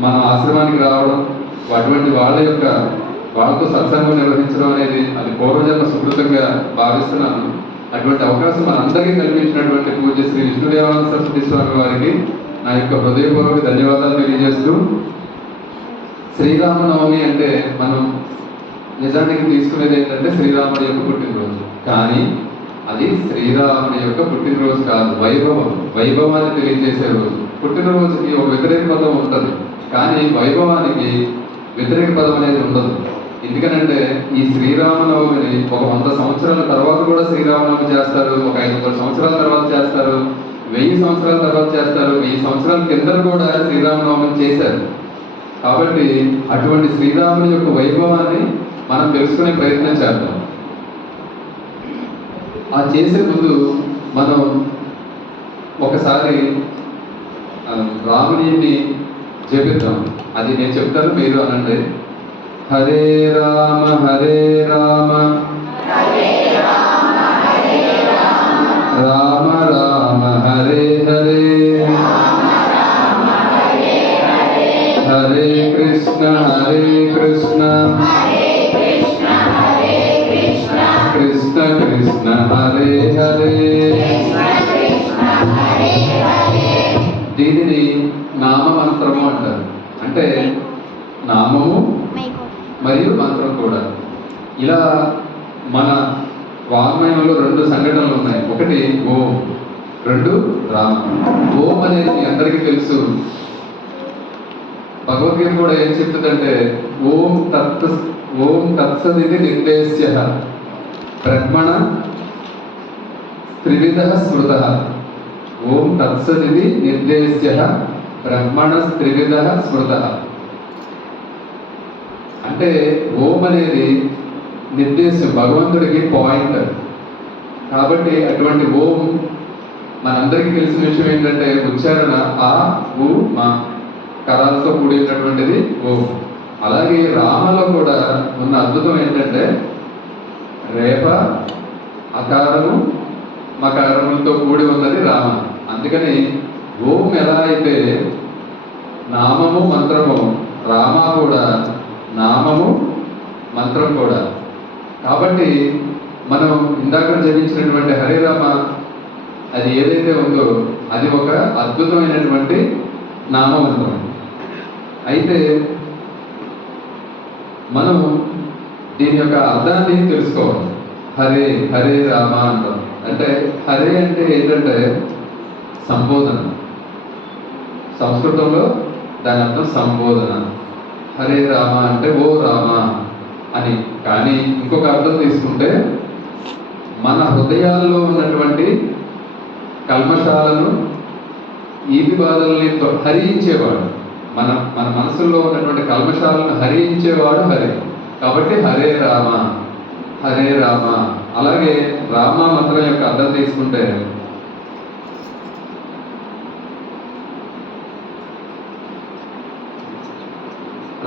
మన ఆశ్రమానికి రావడం, అటువంటి వాళ్ళతో సత్సంగం నిర్వహించడం అనేది అది పూర్వజన్మ సుకృతంగా భావిస్తున్నాను. అటువంటి అవకాశం మనందరికీ కల్పించినటువంటి పూజ్య శ్రీ విష్ణుదేవానంద సరస్వతి స్వామి వారికి నా యొక్క హృదయపూర్వక ధన్యవాదాలు తెలియజేస్తూ, శ్రీరామనవమి అంటే మనం నిజానికి తీసుకునేది ఏంటంటే శ్రీరాముడి యొక్క పుట్టినరోజు. కానీ అది శ్రీరాముడి యొక్క పుట్టినరోజు కాదు, వైభవాన్ని తెలియజేసే రోజు. పుట్టినరోజుకి ఒక వ్యతిరేక పదం ఉంటుంది, కానీ వైభవానికి వ్యతిరేక పదం అనేది ఉండదు. ఎందుకనంటే ఈ శ్రీరామనవమిని ఒక 100 సంవత్సరాల తర్వాత కూడా శ్రీరామనవమి చేస్తారు, ఒక 500 సంవత్సరాల తర్వాత చేస్తారు, 1000 సంవత్సరాల తర్వాత చేస్తారు, 1000 సంవత్సరాల కింద కూడా శ్రీరామనవమిని చేశారు. కాబట్టి అటువంటి శ్రీరాముని యొక్క వైభవాన్ని మనం తెలుసుకునే ప్రయత్నం చేద్దాం. ఆ చేసే ముందు మనం ఒకసారి రాముని జపిద్దాం. అది నేను చెప్తాను, మీరు అనండి. హరే రామ రామ రామ హరే హరే హరే కృష్ణ కృష్ణ కృష్ణ హరే హరే. దీనిని నామ మంత్రము అంటారు. అంటే నామము మరియు మంత్రం కూడా. ఇలా మన వాంగ్మయంలో 2 సంఘటనలు ఉన్నాయి. ఒకటి ఓం, 2 రామ. ఓం అనేది మీ అందరికీ తెలుసు. భగవద్గీత కూడా ఏం చెప్తుందంటే ఓం తత్సదితి నిర్దేశ్య బ్రహ్మణ త్రివిధ స్మృత. ఓం తత్సదితి నిర్దేశ్య బ్రహ్మణ త్రివిధ స్మృత. అంటే ఓం అనేది నిర్దేశం, భగవంతుడికి పాయింటర్. కాబట్టి అటువంటి ఓం మనందరికీ తెలిసిన విషయం ఏంటంటే ఉచ్చారణ ఆ ఉ మా కరాలతో కూడినటువంటిది ఓం. అలాగే రామలో కూడా ఉన్న అద్భుతం ఏంటంటే రేప అకారము మకారములతో కూడి ఉన్నది రామ. అందుకని ఓం ఎలా అయితే నామము మంత్రము, రామ కూడా నామము మంత్రం కూడా. కాబట్టి మనం ఇందాక జపించినటువంటి హరే రామ అది ఏదైతే ఉందో అది ఒక అద్భుతమైనటువంటి నామమంత్రం. అయితే మనం దీని యొక్క అర్థాన్ని తెలుసుకోవాలి. హరే రామ అంటాం. అంటే హరే అంటే ఏంటంటే సంబోధన. సంస్కృతంలో దాని అర్థం సంబోధన. హరే రామ అంటే ఓ రామ అని. కానీ ఇంకొక అర్థం తీసుకుంటే మన హృదయాల్లో ఉన్నటువంటి కల్మషాలను ఈది బాధల్ని హరించేవాడు. మన మన మనసుల్లో ఉన్నటువంటి కల్మషాలను హరించేవాడు హరి. కాబట్టి హరే రామ హరే రామ. అలాగే రామ మంత్రం యొక్క అర్థం తీసుకుంటే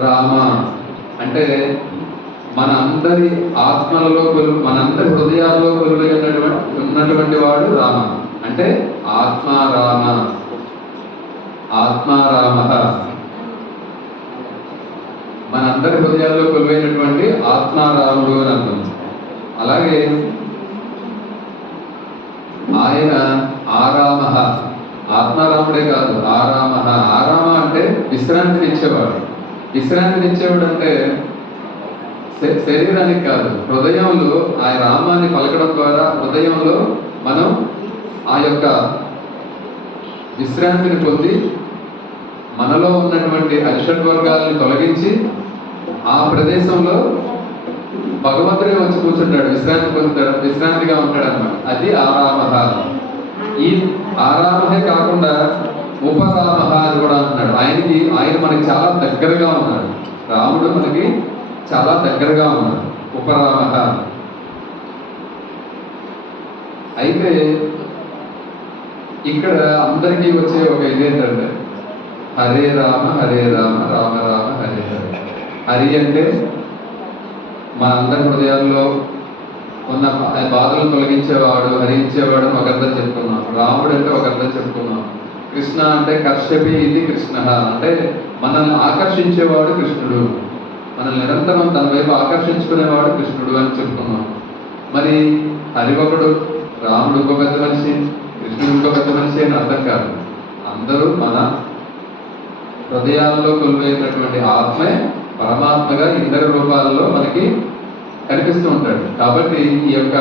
రామ అంటే మనందరి ఆత్మలలో మనందరి హృదయాల్లో కొలువై ఉన్నటువంటి వాడు రామ. అంటే ఆత్మారామ ఆత్మారామ, మనందరి హృదయాల్లో కొలువైనటువంటి ఆత్మారాముడు అని అర్థం. అలాగే ఆయన ఆరామ, ఆత్మారాముడే కాదు ఆరామ. ఆరామ అంటే విశ్రాంతినిచ్చేవాడు. విశ్రాంతినిచ్చేవాడు అంటే శరీరానికి కాదు, హృదయంలో ఆ రామాన్ని పలకడం ద్వారా హృదయంలో మనం ఆ యొక్క విశ్రాంతిని పొంది మనలో ఉన్నటువంటి అరిషడ్వర్గాలను తొలగించి ఆ ప్రదేశంలో భగవంతుడే వచ్చి కూర్చుంటాడు, విశ్రాంతి పొందుతాడు, విశ్రాంతిగా ఉంటాడు అన్నమాట. అది ఆరామ. ఈ ఆరామహే కాకుండా ఉపరామ అని కూడా అంటున్నాడు. ఆయన మనకి చాలా దగ్గరగా ఉన్నాడు. రాముడు మనకి చాలా దగ్గరగా ఉన్నాడు, ఉపరామ. అయితే ఇక్కడ అందరికీ వచ్చే ఒక ఇదేంటంటే హరే రామ హరే రామ రామ రామ హరే హరే. హరి అంటే మనందరి హృదయాల్లో ఉన్న బాధలు తొలగించేవాడు, హరించేవాడు ఒక అర్థం చెప్పుకున్నాం. రాముడు అంటే ఒక అర్థం చెప్పుకున్నాం. కృష్ణ అంటే కర్షపి ఇది కృష్ణ అంటే మనల్ని ఆకర్షించేవాడు కృష్ణుడు, మనల్ని నిరంతరం తన వైపు ఆకర్షించుకునేవాడు కృష్ణుడు అని చెప్పుకున్నాం. మరి హరి ఒకడు, రాముడు ఇంకో పెద్ద మనిషి, కృష్ణుడు ఇంకో పెద్ద మనిషి అని అర్థం కాదు. అందరూ మన హృదయాల్లో కొలువైనటువంటి ఆత్మే పరమాత్మగా ఇద్దరు రూపాల్లో మనకి కనిపిస్తూ ఉంటాడు. కాబట్టి ఈ యొక్క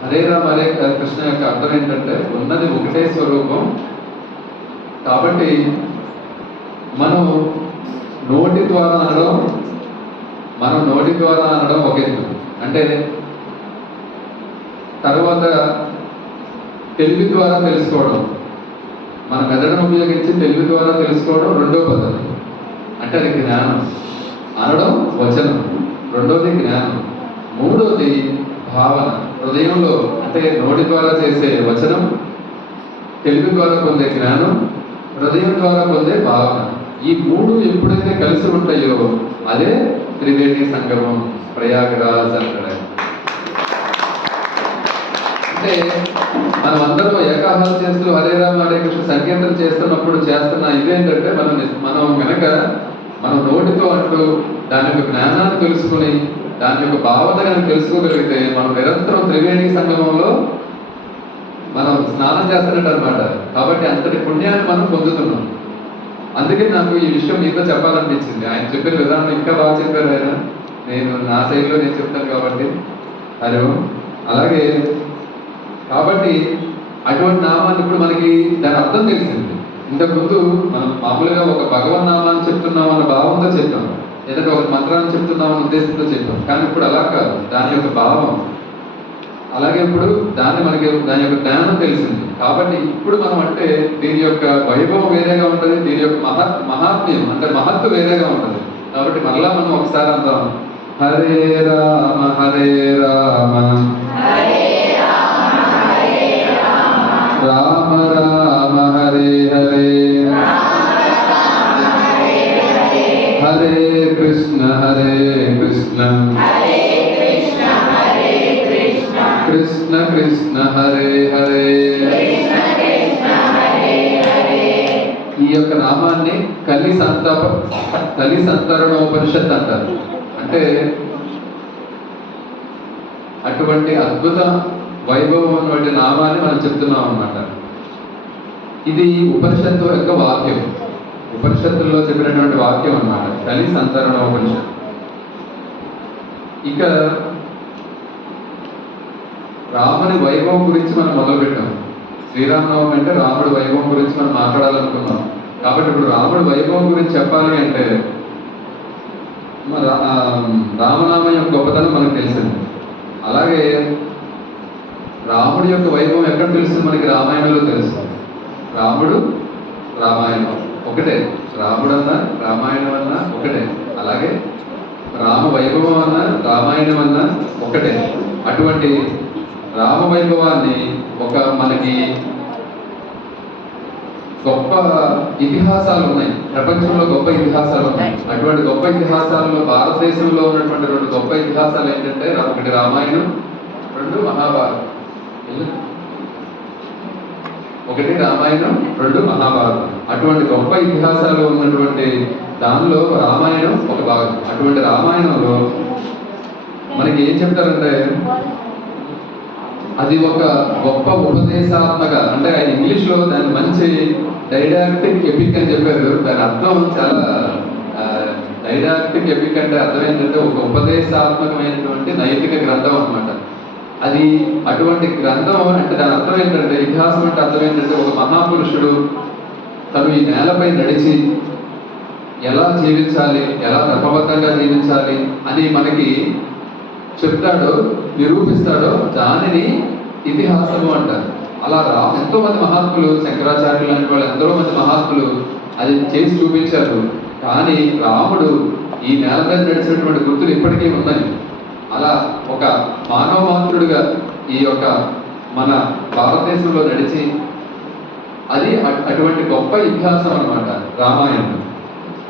హరే రామ హరే కృష్ణ యొక్క అర్థం ఏంటంటే ఉన్నది ఒకటే స్వరూపం. కాబట్టి మనం నోటి ద్వారా అనడం ఒక ఎత్తు. అంటే తర్వాత తెలివి ద్వారా తెలుసుకోవడం, మన మెదడును ఉపయోగించి తెలివి ద్వారా తెలుసుకోవడం రెండో పద్ధతి. అంటే అది జ్ఞానం. అనడం వచనం, రెండోది జ్ఞానం. మూడోది భావన. హృదయంలో అంటే నోటి ద్వారా చేసే వచనం, తెలివి ద్వారా పొందే జ్ఞానం, హృదయం ద్వారా పొందే భావన. ఈ మూడు ఎప్పుడైతే కలిసి ఉంటాయో అదే త్రివేణి సంగమం, ప్రయాగరాజ్ అంటాడు. అంటే మనం అందరం ఏకాహారం చేస్తూ హరే రామ హరే కృష్ణ సంకీర్తన చేస్తున్నప్పుడు చేస్తున్న ఇదేంటంటే మనం కనుక మనం నోటితో అంటూ దాని యొక్క జ్ఞానాన్ని తెలుసుకుని దాని యొక్క భావన కనుక తెలుసుకోగలిగితే మనం నిరంతరం త్రివేణి సంగమంలో మనం స్నానం చేస్తున్నట్టు అనమాట. కాబట్టి అంతటి పుణ్యాన్ని మనం పొందుతున్నాం. అందుకే నాకు ఈ విషయం మీతో చెప్పాలనిపించింది. ఆయన చెప్పిన విధానం ఇంకా బాగా చెప్పారు ఆయన. నేను నా శైలిలో నేను చెప్తాను కాబట్టి హరి ఓం. అలాగే కాబట్టి అటువంటి నామాన్ని ఇప్పుడు మనకి దాని అర్థం తెలిసింది. ఇంతకుముందు మనం మామూలుగా ఒక భగవన్ నామాన్ని చెప్తున్నాం అన్న భావంతో చెప్పాం, ఏదైనా ఒక మంత్రాన్ని చెప్తున్నాం అన్న ఉద్దేశంతో చెప్పాం. కానీ ఇప్పుడు అలా కాదు, దాని యొక్క భావం. అలాగే ఇప్పుడు దాని యొక్క జ్ఞానం తెలిసింది. కాబట్టి ఇప్పుడు మనం అంటే దీని యొక్క వైభవం వేరేగా ఉంటుంది, దీని యొక్క మహాత్మ్యం అంటే మహత్వం వేరేగా ఉంటుంది. కాబట్టి మరలా మనం ఒకసారి అందాం హరే రామ హరే రామ రామ రామ హరే హరే హరే కృష్ణ కృష్ణ కృష్ణ హరే హరే. ఈ యొక్క నామాన్ని కలి సంతరణోపనిషత్ అంటారు. అంటే అటువంటి అద్భుత వైభవం వంటి నామాన్ని మనం చెప్తున్నాం అన్నమాట. ఇది ఉపనిషత్తు యొక్క వాక్యం, ఉపనిషత్తుల్లో చెప్పినటువంటి వాక్యం అన్నమాట, కలి సంతరణోపనిషత్. ఇక రాముని వైభవం గురించి మనం మొదలుపెట్టాం. శ్రీరామనవమి అంటే రాముడి వైభవం గురించి మనం మాట్లాడాలనుకున్నాం. కాబట్టి ఇప్పుడు రాముడి వైభవం గురించి చెప్పాలి అంటే రామనామం యొక్క గొప్పతనం మనకు తెలిసింది. అలాగే రాముడి యొక్క వైభవం ఎక్కడ తెలుస్తుంది మనకి? రామాయణంలో తెలుస్తుంది. రాముడు రామాయణం ఒకటే, రాముడు అన్నా రామాయణం అన్నా ఒకటే, అలాగే రామ వైభవం అన్నా రామాయణం అన్నా ఒకటే. అటువంటి రామ వైభవాన్ని ఒక మనకి గొప్ప ఇతిహాసాలు ఉన్నాయి, ప్రపంచంలో గొప్ప ఇతిహాసాలు ఉన్నాయి. అటువంటి గొప్ప ఇతిహాసాలలో భారతదేశంలో ఉన్నటువంటి 2 గొప్ప ఇతిహాసాలు ఏంటంటే ఒకటి రామాయణం, 2 మహాభారతం. ఒకటి రామాయణం, 2 మహాభారతం. అటువంటి గొప్ప ఇతిహాసాలు ఉన్నటువంటి దానిలో రామాయణం ఒక భాగం. అటువంటి రామాయణంలో మనకి ఏం చెప్తారంటే అది ఒక గొప్ప ఉపదేశాత్మక, అంటే ఆయన ఇంగ్లీష్లో దాన్ని మంచి డైడాక్టిక్ ఎపిక్ అని చెప్పారు. దాని అర్థం చాలా డైడాక్టిక్ ఎపిక్ అంటే అర్థం ఏంటంటే ఒక ఉపదేశాత్మకమైనటువంటి నైతిక గ్రంథం అన్నమాట. అది అటువంటి గ్రంథం అంటే దాని అర్థం ఏంటంటే, ఇతిహాసం అంటే అర్థం ఏంటంటే ఒక మహాపురుషుడు తను ఈ నేలపై నడిచి ఎలా జీవించాలి, ఎలా ధర్మబద్ధంగా జీవించాలి అని మనకి చెప్తాడో, నిరూపిస్తాడో దానిని ఇతిహాసము అంటారు. అలా ఎంతో మంది మహాత్ములు, శంకరాచార్యులు లాంటి వాళ్ళు ఎంతో మంది మహాత్ములు అది చేసి చూపించారు. కానీ రాముడు ఈ నేల మీద నడిచినటువంటి గుర్తులు ఇప్పటికీ ఉన్నాయి. అలా ఒక మానవ మాతృడుగా ఈ యొక్క మన భారతదేశంలో నడిచి అది అటువంటి గొప్ప ఇతిహాసం అన్నమాట రామాయణం.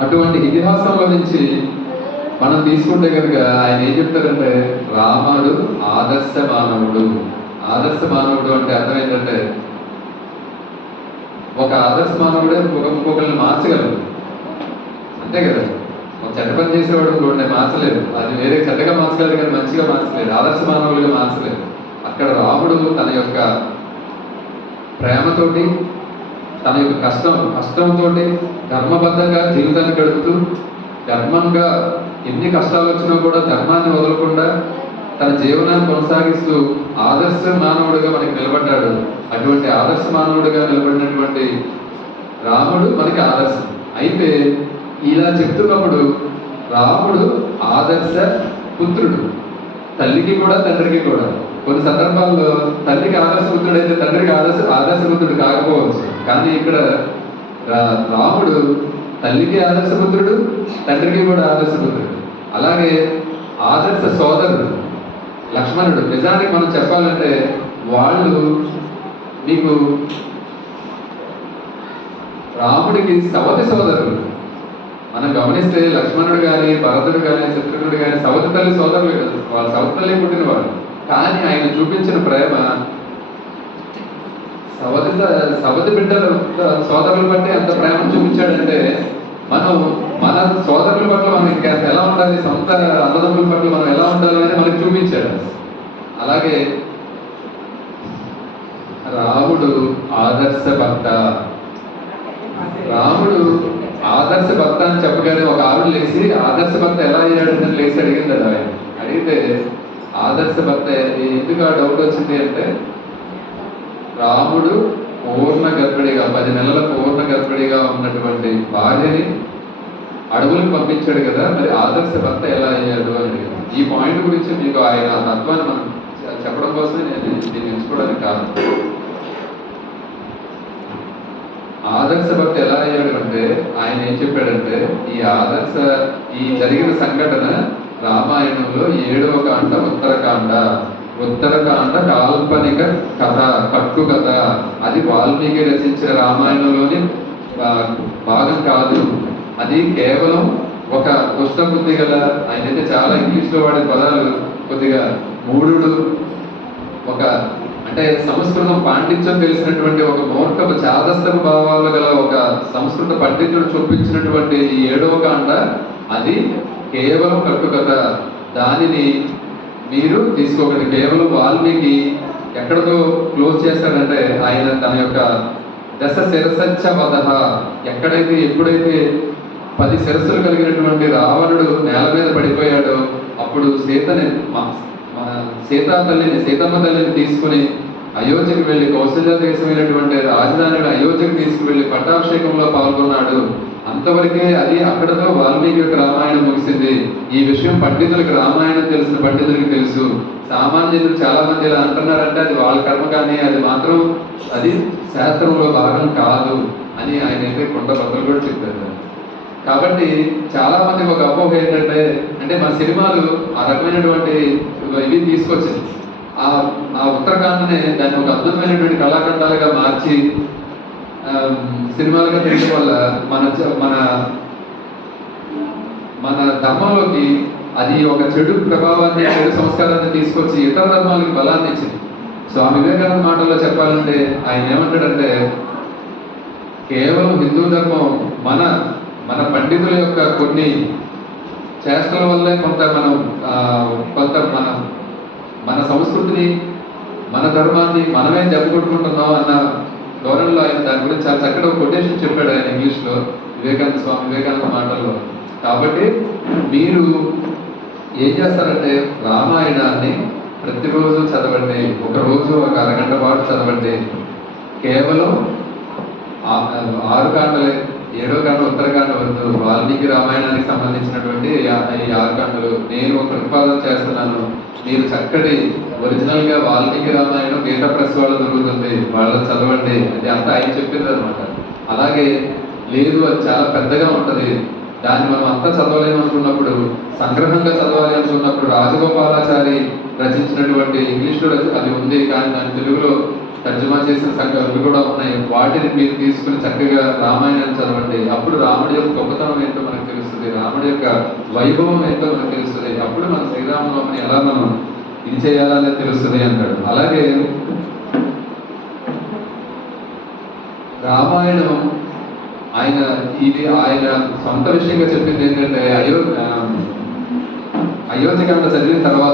అటువంటి ఇతిహాసంలో నుంచి మనం తీసుకుంటే కనుక ఆయన ఏం చెప్తారంటే రాముడు ఆదర్శ మానవుడు. ఆదర్శ మానవుడు అంటే అర్థం ఏంటంటే ఒక ఆదర్శ మానవుడే ఇంకొకరిని మార్చగలరు, అంతే కదా. ఒక చెడ్డ పని చేసేవాడు ఇంకోటి మార్చలేదు, అది వేరే చెడ్డగా మార్చగలరు కానీ మంచిగా మార్చలేదు, ఆదర్శ మానవులుగా మార్చలేదు. అక్కడ రాముడు తన యొక్క ప్రేమతోటి, తన యొక్క కష్టంతో ధర్మబద్ధంగా జీవితాన్ని గడుపుతూ, ధర్మంగా ఎన్ని కష్టాలు వచ్చినా కూడా ధర్మాన్ని వదలకుండా తన జీవనాన్ని కొనసాగిస్తూ ఆదర్శ మానవుడిగా మనకి నిలబడ్డాడు. అటువంటి ఆదర్శ మానవుడిగా నిలబడినటువంటి రాముడు మనకి ఆదర్శం. అయితే ఇలా చెప్తున్నప్పుడు రాముడు ఆదర్శ పుత్రుడు, తల్లికి కూడా తండ్రికి కూడా. కొన్ని సందర్భాల్లో తల్లికి ఆదర్శ పుత్రుడు అయితే తండ్రికి ఆదర్శ పుత్రుడు కాకపోవచ్చు. కానీ ఇక్కడ రాముడు తల్లికి ఆదర్శ పుత్రుడు, తండ్రికి కూడా ఆదర్శ పుత్రుడు. అలాగే ఆదర్శ సోదరుడు లక్ష్మణుడు. నిజానికి మనం చెప్పాలంటే వాళ్ళు మీకు రాముడికి సవతి సోదరులు. మనం గమనిస్తే లక్ష్మణుడు కానీ, భరతుడు కానీ, శత్రుఘ్నుడు కానీ సవతి తల్లి సోదరులు కదా, వాళ్ళు సవతి తల్లి పుట్టినవాడు. కానీ ఆయన చూపించిన ప్రేమ సవతి బిడ్డల సోదరుల బట్టి ఎంత ప్రేమ చూపించాడంటే మన సోదరుల పట్ల మనం ఇంకా ఎలా ఉండాలి, సొంత అన్నదమ్ముల పట్ల మనం ఎలా ఉండాలి అని మనకు చూపించాడు. అలాగే రాముడు ఆదర్శ భక్త. రాముడు ఆదర్శ భక్త అని చెప్పగానే ఒక ఆవిడ లేచి ఆదర్శ భక్త ఎలా అయ్యాడని లేచి అడిగింది. ఆయన అడిగితే ఆదర్శ భక్త ఎందుకు ఆ డౌట్ వచ్చింది అంటే, రాముడు పూర్ణ గర్భిణిగా 10 నెలల పూర్ణ గర్భిణిగా ఉన్నటువంటి భార్యని అడవులకు పంపించాడు కదా, మరి ఆదర్శ భర్త ఎలా అయ్యాడు అని. ఈ పాయింట్ గురించి మీకు ఆయన తత్వాన్ని మనం చెప్పడం కోసమే నేను దీన్ని ఎంచుకోవడానికి కారణం. ఆదర్శ భర్త ఎలా అయ్యాడు అంటే ఆయన ఏం చెప్పాడంటే, ఈ జరిగిన సంఘటన రామాయణంలో 7వ కాండ ఉత్తరకాండ కాల్పనిక కథ, కట్టు కథ. అది వాల్మీకి రచించిన రామాయణంలోని భాగం కాదు. అది కేవలం ఒక ఉష్ణబుద్ధి గల, ఆయనైతే చాలా ఇంగ్లీష్లో వాడే పదాలు కొద్దిగా మూఢుడు, ఒక అంటే సంస్కృతం పాండిత్యం తెలిసినటువంటి ఒక మూర్ఖపు చాదస్తపు భావాలు గల ఒక సంస్కృత పండితుడు చూపించినటువంటి ఈ 7వ కాండ అది కేవలం కట్టుకథ. దానిని మీరు తీసుకోకండి. కేవలం వాల్మీకి ఎక్కడితో క్లోజ్ చేస్తాడంటే ఆయన తన యొక్క దశ శిరసచ్చ వదహ, ఎప్పుడైతే 10 శిరస్సులు కలిగినటువంటి రావణుడు నేల మీద పడిపోయాడో అప్పుడు సీతమ్మ తల్లిని తీసుకుని అయోధ్యకు వెళ్ళి కౌశల్య దేశమైనటువంటి రాజధానిని అయోధ్యకు తీసుకువెళ్ళి పట్టాభిషేకంలో పాల్గొన్నాడు. అంతవరకే అది అక్కడతో వాల్మీకి యొక్క రామాయణం ముగిసింది. ఈ విషయం పండితులకు, రామాయణం తెలిసిన పండితులకు తెలుసు. సామాన్యులు చాలా మంది ఇలా అంటున్నారంటే అది వాళ్ళ కర్మ, కానీ అది మాత్రం అది శాస్త్రంలో భాగం కాదు అని ఆయన అయితే కొండ బద్దలు కూడా చెప్పారు. కాబట్టి చాలా మందికి ఒక అపోహ ఏంటంటే, అంటే మన సినిమాలు ఆ రకమైనటువంటి ఇవి తీసుకొచ్చింది. ఆ ఉత్తరాఖండ్నే దాన్ని ఒక అద్భుతమైనటువంటి కళాఖండాలుగా మార్చి సినిమాలుగా తెలియడం వల్ల మన మన ధర్మంలోకి అది ఒక చెడు ప్రభావాన్ని, చెడు సంస్కారాన్ని తీసుకొచ్చి ఇతర ధర్మాలకి బలాన్ని ఇచ్చింది. స్వామి వివేకానంద మాటల్లో చెప్పాలంటే ఆయన ఏమంటాడంటే, కేవలం హిందూ ధర్మం మన పండితుల యొక్క కొన్ని చేష్టల వల్లే కొంత మన సంస్కృతిని, మన ధర్మాన్ని మనమే జబ్బుకొట్టుకుంటున్నాం అన్న ధోరణిలో ఆయన దాని గురించి చాలా చక్కగా కొటేషన్ చెప్పాడు ఆయన ఇంగ్లీష్లో, స్వామి వివేకానంద మాటల్లో. కాబట్టి మీరు ఏం చేస్తారంటే రామాయణాన్ని ప్రతిరోజు చదవండి, ఒకరోజు ఒక అరగంట పాటు చదవండి. కేవలం 6 కాండలే, 7వ కాండ ఉత్తరకాండ వద్దు. వాల్మీకి రామాయణానికి సంబంధించినటువంటి ఈ 6 కాండలు నేను ఒక ప్రతిపాదన చేస్తున్నాను. మీరు చక్కటి ఒరిజినల్గా వాల్మీకి రామాయణం గీతా ప్రెస్ వాళ్ళు దొరుకుతుంది, వాళ్ళని చదవండి. అది అంతా ఆయన చెప్పింది అనమాట. అలాగే లేదు అది చాలా పెద్దగా ఉంటుంది, దాన్ని మనం అంతా చదవలేము అనుకున్నప్పుడు, సంగ్రహంగా చదవాలి అనుకున్నప్పుడు రాజగోపాలాచారి రచించినటువంటి ఇంగ్లీష్లో అది ఉంది, కానీ దాని తెలుగులో తర్జుమా చేసిన సంఖ్యలు కూడా ఉన్నాయి. వాటిని మీరు తీసుకుని చక్కగా రామాయణాన్ని చదవండి. అప్పుడు రాముడి యొక్క గొప్పతనం ఏంటో మనకు తెలుస్తుంది, రాముడి యొక్క వైభవం ఏంటో మనకు తెలుస్తుంది. అప్పుడు మన శ్రీరామనవమిని ఎలా మనం ఇది చేయాలని తెలుస్తుంది అంటాడు. అలాగే రామాయణం ఆయన సొంత విషయంగా చెప్పింది ఏంటంటే, అయోధ్యకాండ చదివిన తర్వాత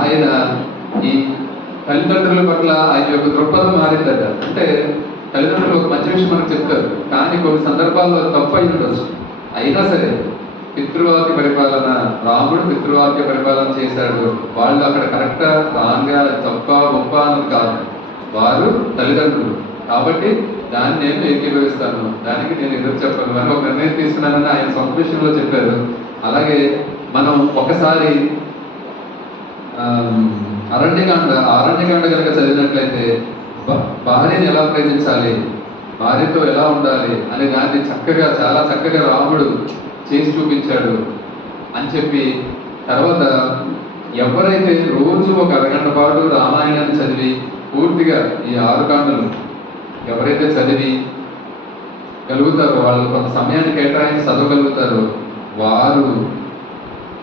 ఆయన ఈ తల్లిదండ్రుల పట్ల ఆయన యొక్క దృక్పథం మారిందట. అంటే తల్లిదండ్రులు ఒక మంచి విషయం మనకు చెప్తారు, కానీ కొన్ని సందర్భాల్లో తప్పు అయి ఉండొచ్చు. అయినా సరే పితృవాక్య పరిపాలన, రాముడు పితృవాక్య పరిపాలన చేశాడు. వాళ్ళు అక్కడ కరెక్టా రాంగా తప్ప గొప్ప అని కాదు, వారు తల్లిదండ్రులు. కాబట్టి దాన్ని నేను ఏకీభవిస్తాను, దానికి నేను ఎదురు చెప్పను అని ఒక నిర్ణయం తీసుకున్నానని ఆయన సొంత విషయంలో చెప్పారు. అలాగే మనం ఒకసారి అరణ్యకాండ కనుక చదివినట్లయితే భార్యని ఎలా ప్రేమించాలి, భార్యతో ఎలా ఉండాలి అనే దాన్ని చాలా చక్కగా రాముడు చేసి చూపించాడు అని చెప్పి, తర్వాత ఎవరైతే రోజు ఒక అరగంట పాటు రామాయణాన్ని చదివి పూర్తిగా ఈ 6 కాండలు ఎవరైతే చదివి గలుగుతారో, వాళ్ళు కొంత సమయాన్ని కేటాయించి చదవగలుగుతారో, వారు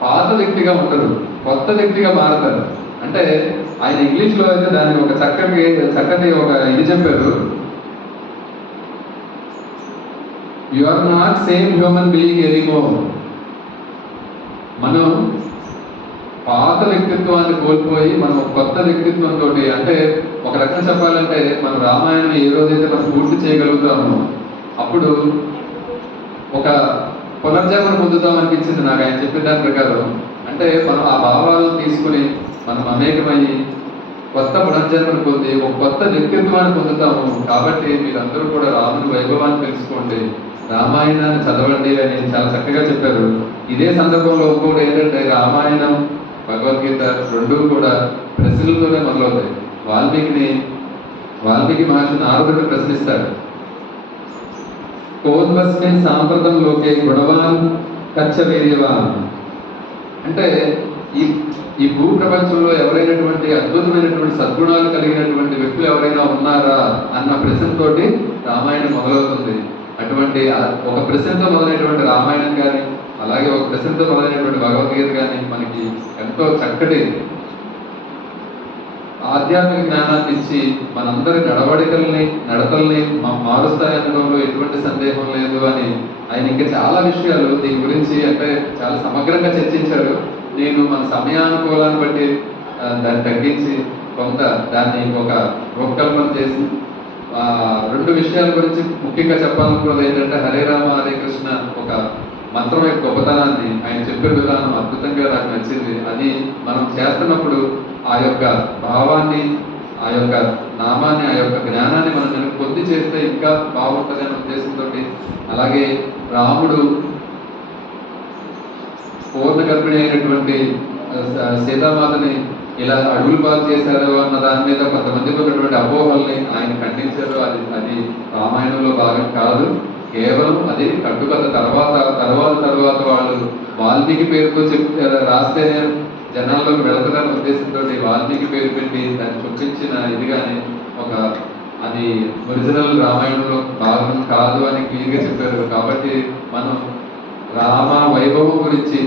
పాత వ్యక్తిగా ఉండరు, కొత్త వ్యక్తిగా మారుతారు. అంటే ఆయన ఇంగ్లీష్లో అయితే దాన్ని ఒక చక్కటి ఒక ఇది చెప్పారు, you are not same human being anymore. మనం పాత వ్యక్తిత్వాన్ని కోల్పోయి మనం కొత్త వ్యక్తిత్వంతో, అంటే ఒక రకంగా చెప్పాలంటే మన రామాయణం ఏ రోజైతే మనం పూర్తి చేయగలుగుతామో అప్పుడు ఒక పునర్జన్మను పొందుతాం అనిపించింది నాకు ఆయన చెప్పిన దాని ప్రకారం. అంటే మనం ఆ భావాలను తీసుకుని మనం అమేకమయ్యి కొత్త పునర్జన్మను పొంది ఒక కొత్త వ్యక్తిత్వాన్ని పొందుతాము. కాబట్టి మీరందరూ కూడా రాముని వైభవాన్ని తెలుసుకోండి, రామాయణాన్ని చదవండి అని చాలా చక్కగా చెప్పారు. ఇదే సందర్భంలో ఇంకోటి ఏంటంటే, రామాయణం భగవద్గీత రెండూ కూడా ప్రశ్నలతోనే మొదలవుతాయి. వాల్మీకి మహర్షి నారదుడు ప్రశ్నిస్తాడు, కోన్వస్మిన్ సాంప్రదంలోకే గుణవాన్ కచ్చ వీర్యవాన్. అంటే ఈ భూ ప్రపంచంలో ఎవరైనటువంటి అద్భుతమైనటువంటి సద్గుణాలు కలిగినటువంటి వ్యక్తులు ఎవరైనా ఉన్నారా అన్న ప్రశ్నతోటి రామాయణం మొదలవుతుంది. అటువంటి ఒక ప్రశ్నతో మొదలైనటువంటి రామాయణం కానీ, అలాగే ఒక ప్రశ్నతో మొదలైనటువంటి భగవద్గీత కానీ మనకి ఎంతో చక్కటి ఆధ్యాత్మిక జ్ఞానాన్ని ఇచ్చి మనందరి నడతల్ని మారుస్తాయనడంలో ఎటువంటి సందేహం లేదు అని ఆయన ఇంకా చాలా విషయాలు దీని గురించి అంటే చాలా సమగ్రంగా చర్చించారు. నేను మన సమయానుకూలాన్ని బట్టి దాన్ని తగ్గించి కొంత దాన్ని ఒక రూపకల్పన చేసి 2 విషయాల గురించి ముఖ్యంగా చెప్పాలనుకున్నది ఏంటంటే, హరే రామ హరే కృష్ణ ఒక మంత్రం యొక్క గొప్పతనాన్ని ఆయన చెప్పే విధానం అద్భుతంగా నాకు నచ్చింది. అది మనం చేస్తున్నప్పుడు ఆ యొక్క భావాన్ని, ఆ ఆ యొక్క నామాన్ని, ఆ యొక్క జ్ఞానాన్ని మనం కనుక పొంది చేస్తే ఇంకా బాగుంటుంది అనే ఉద్దేశంతో, అలాగే రాముడు పూర్ణ గర్భిణి అయినటువంటి సీతామాతని ఇలా అడుగులు పాలు చేశారు అన్న దాని మీద కొంతమందికి ఉన్నటువంటి అపోహల్ని ఆయన ఖండించారు. అది రామాయణంలో భాగం కాదు. కేవలం అది కట్టుకథ. తర్వాత వాళ్ళు వాల్మీకి పేరుతో రాస్తేనే జనాల్లోకి వెళుతుందనే ఉద్దేశంతో వాల్మీకి పేరు పెట్టి దాన్ని చొప్పించిన ఇది కానీ అది ఒరిజినల్ రామాయణంలో భాగం కాదు అని క్లియర్గా చెప్పారు. కాబట్టి మనం రామ వైభవం గురించి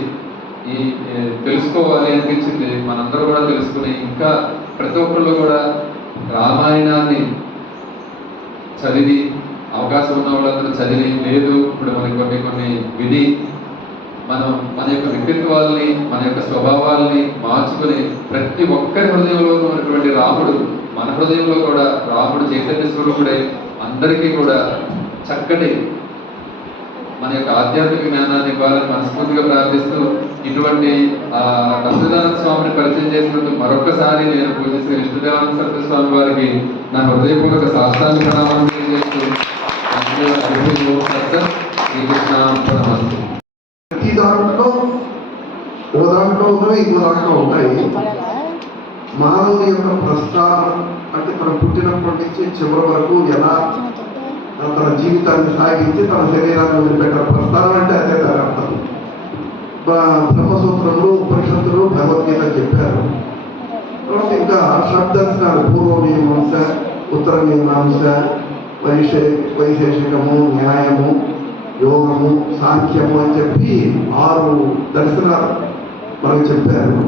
తెలుసుకోవాలి అనిపించింది. మనందరూ కూడా తెలుసుకుని ఇంకా ప్రతి ఒక్కళ్ళు కూడా రామాయణాన్ని చదివి, అవకాశం ఉన్న వాళ్ళందరూ చదివి, లేదు ఇప్పుడు మనకి కొన్ని విని మనం మన యొక్క వ్యక్తిత్వాల్ని, మన యొక్క స్వభావాల్ని మార్చుకుని ప్రతి ఒక్కరి హృదయంలో ఉన్నటువంటి రాముడు మన హృదయంలో కూడా రాముడు చైతన్య స్వరూపుడే అందరికీ కూడా చక్కటి మన యొక్క ఆధ్యాత్మిక జ్ఞానాన్ని ఇవ్వాలని మనస్ఫూర్తిగా ప్రార్థిస్తూ, ఇటువంటి దశరథానంద స్వామిని పరిచయం చేసినందుకు మరొకసారి నేను పూజిస్తే విష్ణుదేవానంద సరస్వతి స్వామి వారికి నా హృదయపూర్వక సాష్టాంగ ప్రణామాలు తెలియజేస్తూ ప్రతి దాంట్లో ఓ దాంట్లో ఉన్నవి ఇంకో దాంట్లో ఉంటాయి. మానవుని యొక్క ప్రస్థానం అంటే తన పుట్టినప్పటి నుంచి చివరి వరకు ఎలా తన జీవితాన్ని సాగించి తన శరీరాన్ని వదిలిపెట్టిన ప్రస్థానం అంటే అదే దాని అర్థం. బ్రహ్మసూత్రంలో, ఉపనిషత్తులు, భగవద్గీత చెప్పారు. తర్వాత ఇంకా షడ్దర్శనాలు, పూర్వమీమాంస, ఉత్తరమీమాంస, వైశేషికము, న్యాయము, యోగము, సాంఖ్యము అని చెప్పి 6 దర్శనాలు మనకు చెప్పారు.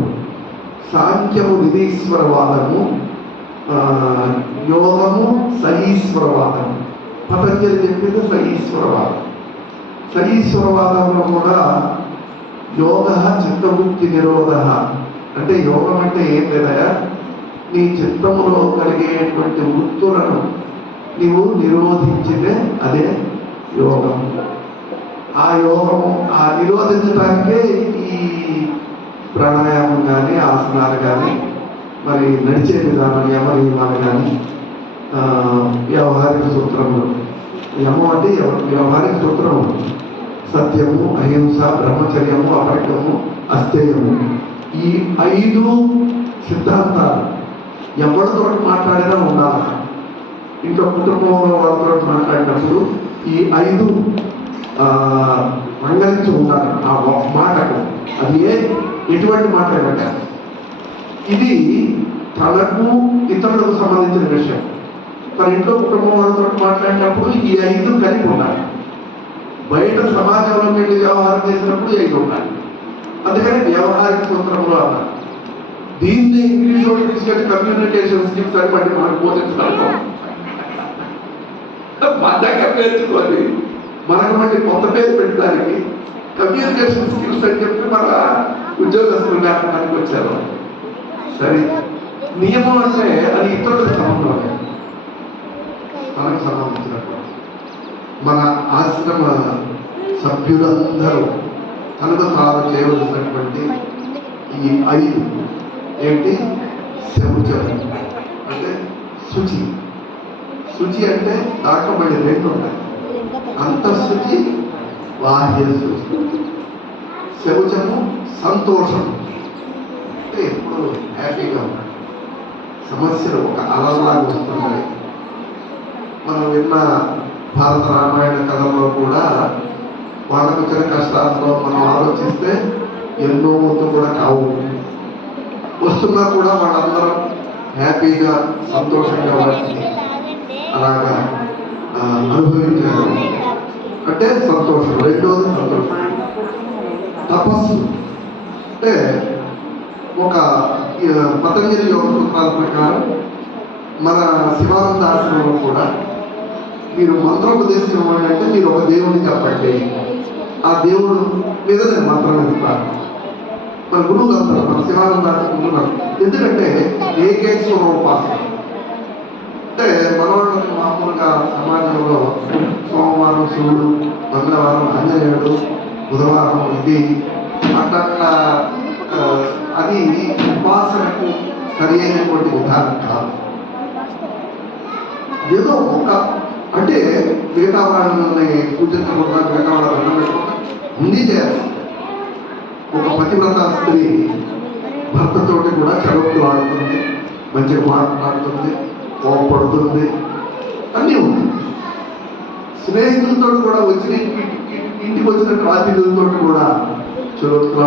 సాంఖ్యము నిధీశ్వరవాదము, యోగము సహీశ్వరవాదము. పతంజలి చెప్పింది సహీశ్వరవాదం. సహీశ్వరవాదంలో కూడా యోగ చిత్తవృత్తి నిరోధ అంటే యోగం అంటే ఏం లేదా, నీ చిత్తములో కలిగేటువంటి వృత్తులను నీవు నిరోధించితే అదే యోగం. ఆ యోగము నిరోధించడానికే ఈ ప్రాణాయామం కానీ, ఆసనాలు కానీ, మరి నడిచే విధానం, యమ నియమాలు కానీ, వ్యవహారిక సూత్రములు. యమం అంటే వ్యవహారిక సూత్రము సత్యము, అహింస, బ్రహ్మచర్యము, అపరికము, అస్థేయము. ఈ 5 సిద్ధాంతాలు ఎవరితో మాట్లాడినా ఉండాలి. ఇంట్లో కుటుంబంలో వాళ్ళతో మాట్లాడినప్పుడు ఈ 5 మంగళించి ఉండాలి. ఆ మాటకు అది ఎటువంటి మాట ఏమంటే ఇది తనకు ఇతరులకు సంబంధించిన విషయం. తన ఇంట్లో కుటుంబం వాళ్ళతో మాట్లాడినప్పుడు ఈ 5 కలిపి ఉండాలి. బయట సమాజంలోకి వెళ్ళి వ్యవహారం చేసినప్పుడు 5 ఉండాలి. అందుకని వ్యవహారిక సూత్రంలో అన్నారు. దీన్ని ఇంగ్లీష్ లో తీసుకెళ్ళి కమ్యూనికేషన్ స్కిల్స్ అని బట్టి మనకు బోధించడం మన దగ్గర నేర్చుకోవాలి. మనకు మళ్ళీ కొత్త పేరు పెట్టడానికి కమ్యూనికేషన్ స్కిల్స్ అని చెప్పి మన ఉద్యోగస్తులు లేకపోవడానికి వచ్చారు. సరే, నియమం అంటే అది ఇతరులకు సంబంధం, మనకు సంబంధించినప్పుడు మన ఆశ్రమ సభ్యులందరూ తనకు తాను చేయవలసినటువంటి ఈ 5 ఏంటి? శౌచం అంటే శుచి. శుచి అంటే దాంట్లో మళ్ళీ 2 ఉన్నాయి. అంతఃశుచి, బాహ్య శుచి. శౌచము సంతోషం అంటే ఎప్పుడు హ్యాపీగా ఉంటాడు. సమస్యలు ఒక అలలాగా వస్తున్నాయి. మనం విన్న భారత రామాయణ కథల్లో కూడా వాళ్ళకు వచ్చిన కష్టాల్లో మనం ఆలోచిస్తే ఎన్నో వంతు కూడా కావు. వస్తున్నా కూడా వాళ్ళందరూ హ్యాపీగా, సంతోషంగా వచ్చి అలాగా అనుభవించారు. అంటే సంతోషం. రెండోది సంతోషం. తపస్సు అంటే ఒక పతంజలి యోగ సూత్రాల ప్రకారం మన శివానంద ఆశ్రమంలో కూడా మీరు మంత్రోపదేశం ఇవ్వండి అంటే మీరు ఒక దేవుడిని చెప్పండి, ఆ దేవుడు మీద నేను మంత్రం ఇస్తాను. మన గురువులు అంటారు, మన శివానంద ఆశ్రమం. ఎందుకంటే ఏకేశ్వర ఉపాసన అంటే మనవాళ్ళకి మామూలుగా సమాజంలో సోమవారం శివుడు, మంగళవారం ఆంజనేయుడు, బుధవారం ఇది అట్లా అది ఉపాసనకు సరి అయినటువంటి విధానం కాదు. ఏదో ఒక అంటే మిగతా వాళ్ళని పూజించకుండా మిగతా వాళ్ళ దండం పెట్టుకుంటా ఉండి చేయాలి. ఒక పతివ్రత స్త్రీ భర్తతోటి కూడా చదువుతూ ఆడుతుంది, మంచిగా మాట్లాడుతుంది, కోపడుతుంది, అన్నీ ఉంది. స్నేహితులతో కూడా వచ్చిన ఇంటికి వచ్చిన అతిథులతో కూడా చదువుతూ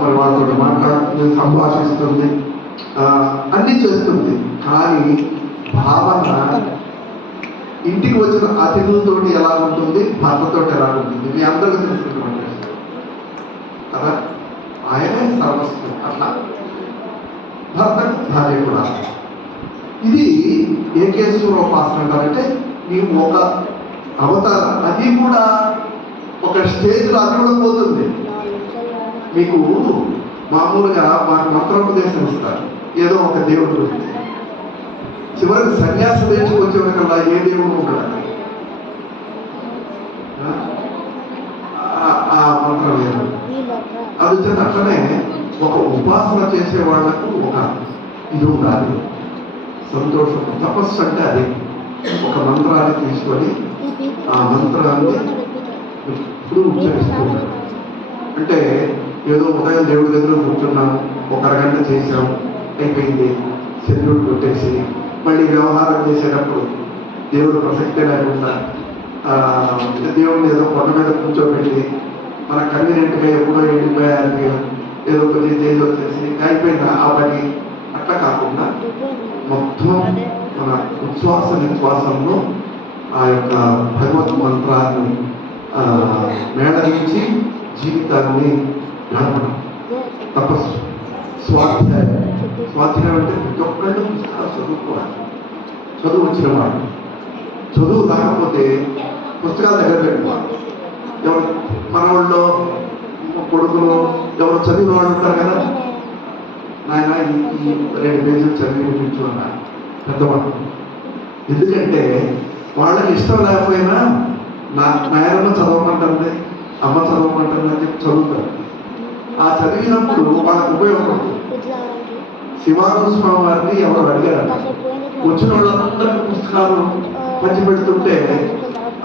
మరి వాళ్ళతో మాట్లాడుతుంది, సంభాషిస్తుంది, అన్నీ చేస్తుంది. కానీ భావన ఇంటికి వచ్చిన అతిథులతోటి ఎలా ఉంటుంది, భర్తతోటి ఎలా ఉంటుంది, మీ అందరికీ తెలుసుకున్నటువంటి కదా. ఆయనే సర్వస్వం. అట్లా భర్త భార్య కూడా. ఇది ఏకేశ్వరోపాసన అంటారంటే నీవు ఒక అవతారం, అది కూడా ఒక స్టేజ్లో అది కూడా పోతుంది. మీకు మామూలుగా మాకు మంత్రోపదేశం ఇస్తారు ఏదో ఒక దేవుడు గురించి. చివరికి సన్యాస దేశం వచ్చేవరకల్లా ఏ దేవుడు ఉంటాడు, ఆ మంత్రం లేదు. అది వచ్చేది అట్లనే ఒక ఉపాసన చేసే వాళ్లకు ఒక ఇది ఉండాలి, సంతోషం. తపస్సు అంటే అది ఒక మంత్రాన్ని తీసుకొని ఆ మంత్రాన్ని ఇప్పుడు ఉచ్చరిస్తున్నాం. అంటే ఏదో ఉదయం దేవుడి దగ్గర కూర్చున్నాం, ఒక అరగంట చేసాం, అయిపోయింది, సెల్యూట్ కొట్టేసి మళ్ళీ వ్యవహారం చేసేటప్పుడు దేవుడు ప్రసక్తే లేకుండా దేవుడిని ఏదో కొండ మీద కూర్చోబెట్టి మన కన్వీనియంట్గా ఎప్పుడో వెళ్ళిపోయాలి ఏదో కొద్దిగా చేసి వచ్చేసి అయిపోయింది ఆ పని. అట్లా కాకుండా మొత్తం మన ఉచ్ఛ్వాస నిశ్వాసంలో ఆ యొక్క భగవత్ మంత్రాన్ని మేళవించి జీవితాన్ని గడపడం తపస్సు. స్వాధ్యాయం, స్వాధ్యాయం అంటే ప్రతి ఒక్కళ్ళు పుస్తకాలు చదువుకోవాలి. చదువు వచ్చిన వాడు, చదువు రాకపోతే పుస్తకాలు దగ్గర పెట్టుకోవాలి. ఎవరు మన వాళ్ళు కొడుకులు ఎవరు చదివిన వాళ్ళు ఉంటారు కదా, నాయన ఈ 2 పేజీలు చదివి వినిపించు అన్నారు పెద్దవాళ్ళు. ఎందుకంటే వాళ్ళకి ఇష్టం లేకపోయినా నాయనమ్మ చదవమంటుంది, అమ్మ చదవమంటుంది అని చెప్పి చదువుతారు. ఆ చదివినప్పుడు వాళ్ళకు ఉపయోగపడుతుంది. శివానంద స్వామి వారిని ఎవరు అడిగారు, వచ్చిన వాళ్ళందరికీ పుస్తకాలు పంచిపెడుతుంటే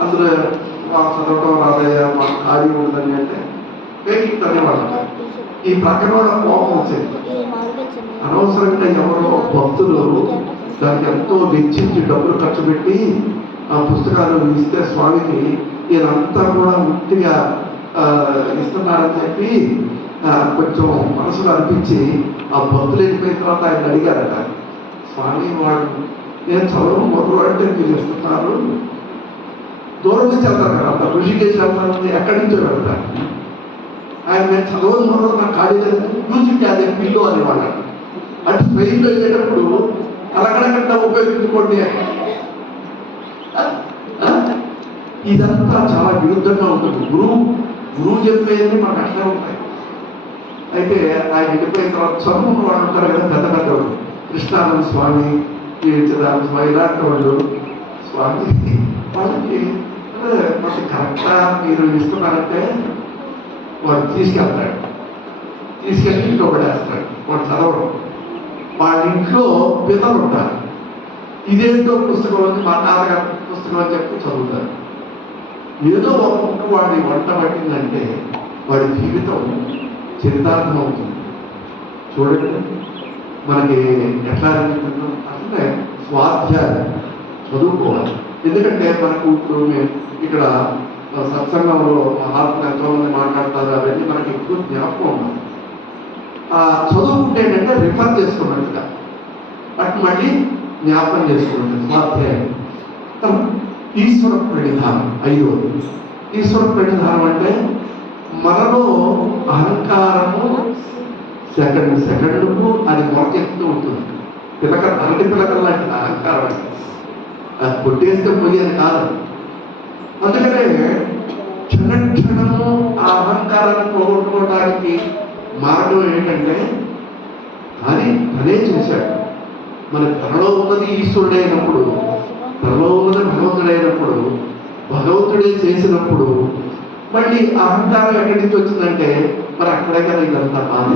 అందులో చదవటం రాదయ్య మాకు ఖాళీ ఉండదని అంటే పేకింగ్ అనేవాళ్ళు. ఈ ప్రక్కన వాళ్ళ కోపం వచ్చేది. అనవసరంగా ఎవరో భక్తులు దానికి ఎంతో వెచ్చించి డబ్బులు ఖర్చు పెట్టి ఆ పుస్తకాలు ఇస్తే స్వామికి వీళ్ళంతా కూడా ముక్తిగా ఇస్తున్నారని చెప్పి కొంచెం మనసులో అనిపించి ఆ భక్తులు వెళ్ళిపోయిన తర్వాత ఆయన అడిగారట, స్వామి వాడు నేను చదవడం మొదలు అంటే మీరు ఇస్తున్నారు, దూరం నుంచి వెళ్తారు కదా, అంత ఋషికేశ్ వెళ్తాను, ఎక్కడి నుంచో వెళ్తారు. ఆయన నేను చదవడం మొదలు నాకు ఖాళీ మ్యూజిక్ అదే పిల్లు అనేవాళ్ళు. అంటే స్పెయిన్లో వెళ్ళేటప్పుడు అలకడగట్ట ఉపయోగించుకోండి. ఇదంతా చాలా విరుద్ధంగా ఉంటుంది. గురువు చెప్పేది మనకు అట్లే ఉంటాయి. అయితే ఆయన వెళ్ళిపోయిన తర్వాత చదువుకున్న వాళ్ళు ఉంటారు కదా, పెద్ద పెద్దవాళ్ళు, కృష్ణానంద స్వామి, చిదానంద స్వామి, ఇలాంటి వాళ్ళు స్వామి వాళ్ళకి మాకు కరెక్టా మీరు ఇస్తున్నారంటే వాడు తీసుకెళ్తాడు, తీసుకెళ్ళి ఇంట్లో పడేస్తాడు. వాడు చదవడం, వాళ్ళ ఇంట్లో పిల్లలు ఉంటారు, ఇదేంటో పుస్తకం అని మా తాతగారి పుస్తకం అని చెప్పి చదువుతారు. ఏదో ఒక ముక్క వాడి వంట పట్టిందంటే వాడి జీవితం చరితార్థం అవుతుంది. చూడండి మనకి ఎట్లా అనిపిస్తుందో అట్లనే స్వాధ్యాయం చదువుకోవాలి. ఎందుకంటే మనకు ఇప్పుడు మేము ఇక్కడ సత్సంగంలో మహాత్ములు ఎంతోమంది మాట్లాడతారు, అవన్నీ మనకి ఎక్కువ జ్ఞాపకం ఉన్నాయి. చదువుకుంటే ఏంటంటే రిఫర్ చేసుకున్నట్టుగా వాటిని మళ్ళీ జ్ఞాపకం చేసుకున్నట్టు స్వాధ్యాయం. ఈశ్వర ప్రణిధానం 5వది. ఈశ్వర ప్రణిధానం అంటే మనలో అహంకారము సెకండ్కు అది మొరకెత్తూ ఉంటుంది. అరటి పిలకల లాంటి అహంకారం అది కొట్టేస్తే పోయేది కాదు. అందుకనే క్షణము ఆ అహంకారాన్ని పోగొట్టుకోవడానికి మార్గం ఏంటంటే అదే చేశాడు. మన ధరలో ఉన్నది ఈశ్వరుడే అయినప్పుడు, ధరలో ఉన్నది భగవంతుడైనప్పుడు, భగవంతుడే చేసినప్పుడు మళ్ళీ అహంకారం ఎక్కడి నుంచి వచ్చిందంటే మరి అక్కడే కదా ఇదంతా బాధ.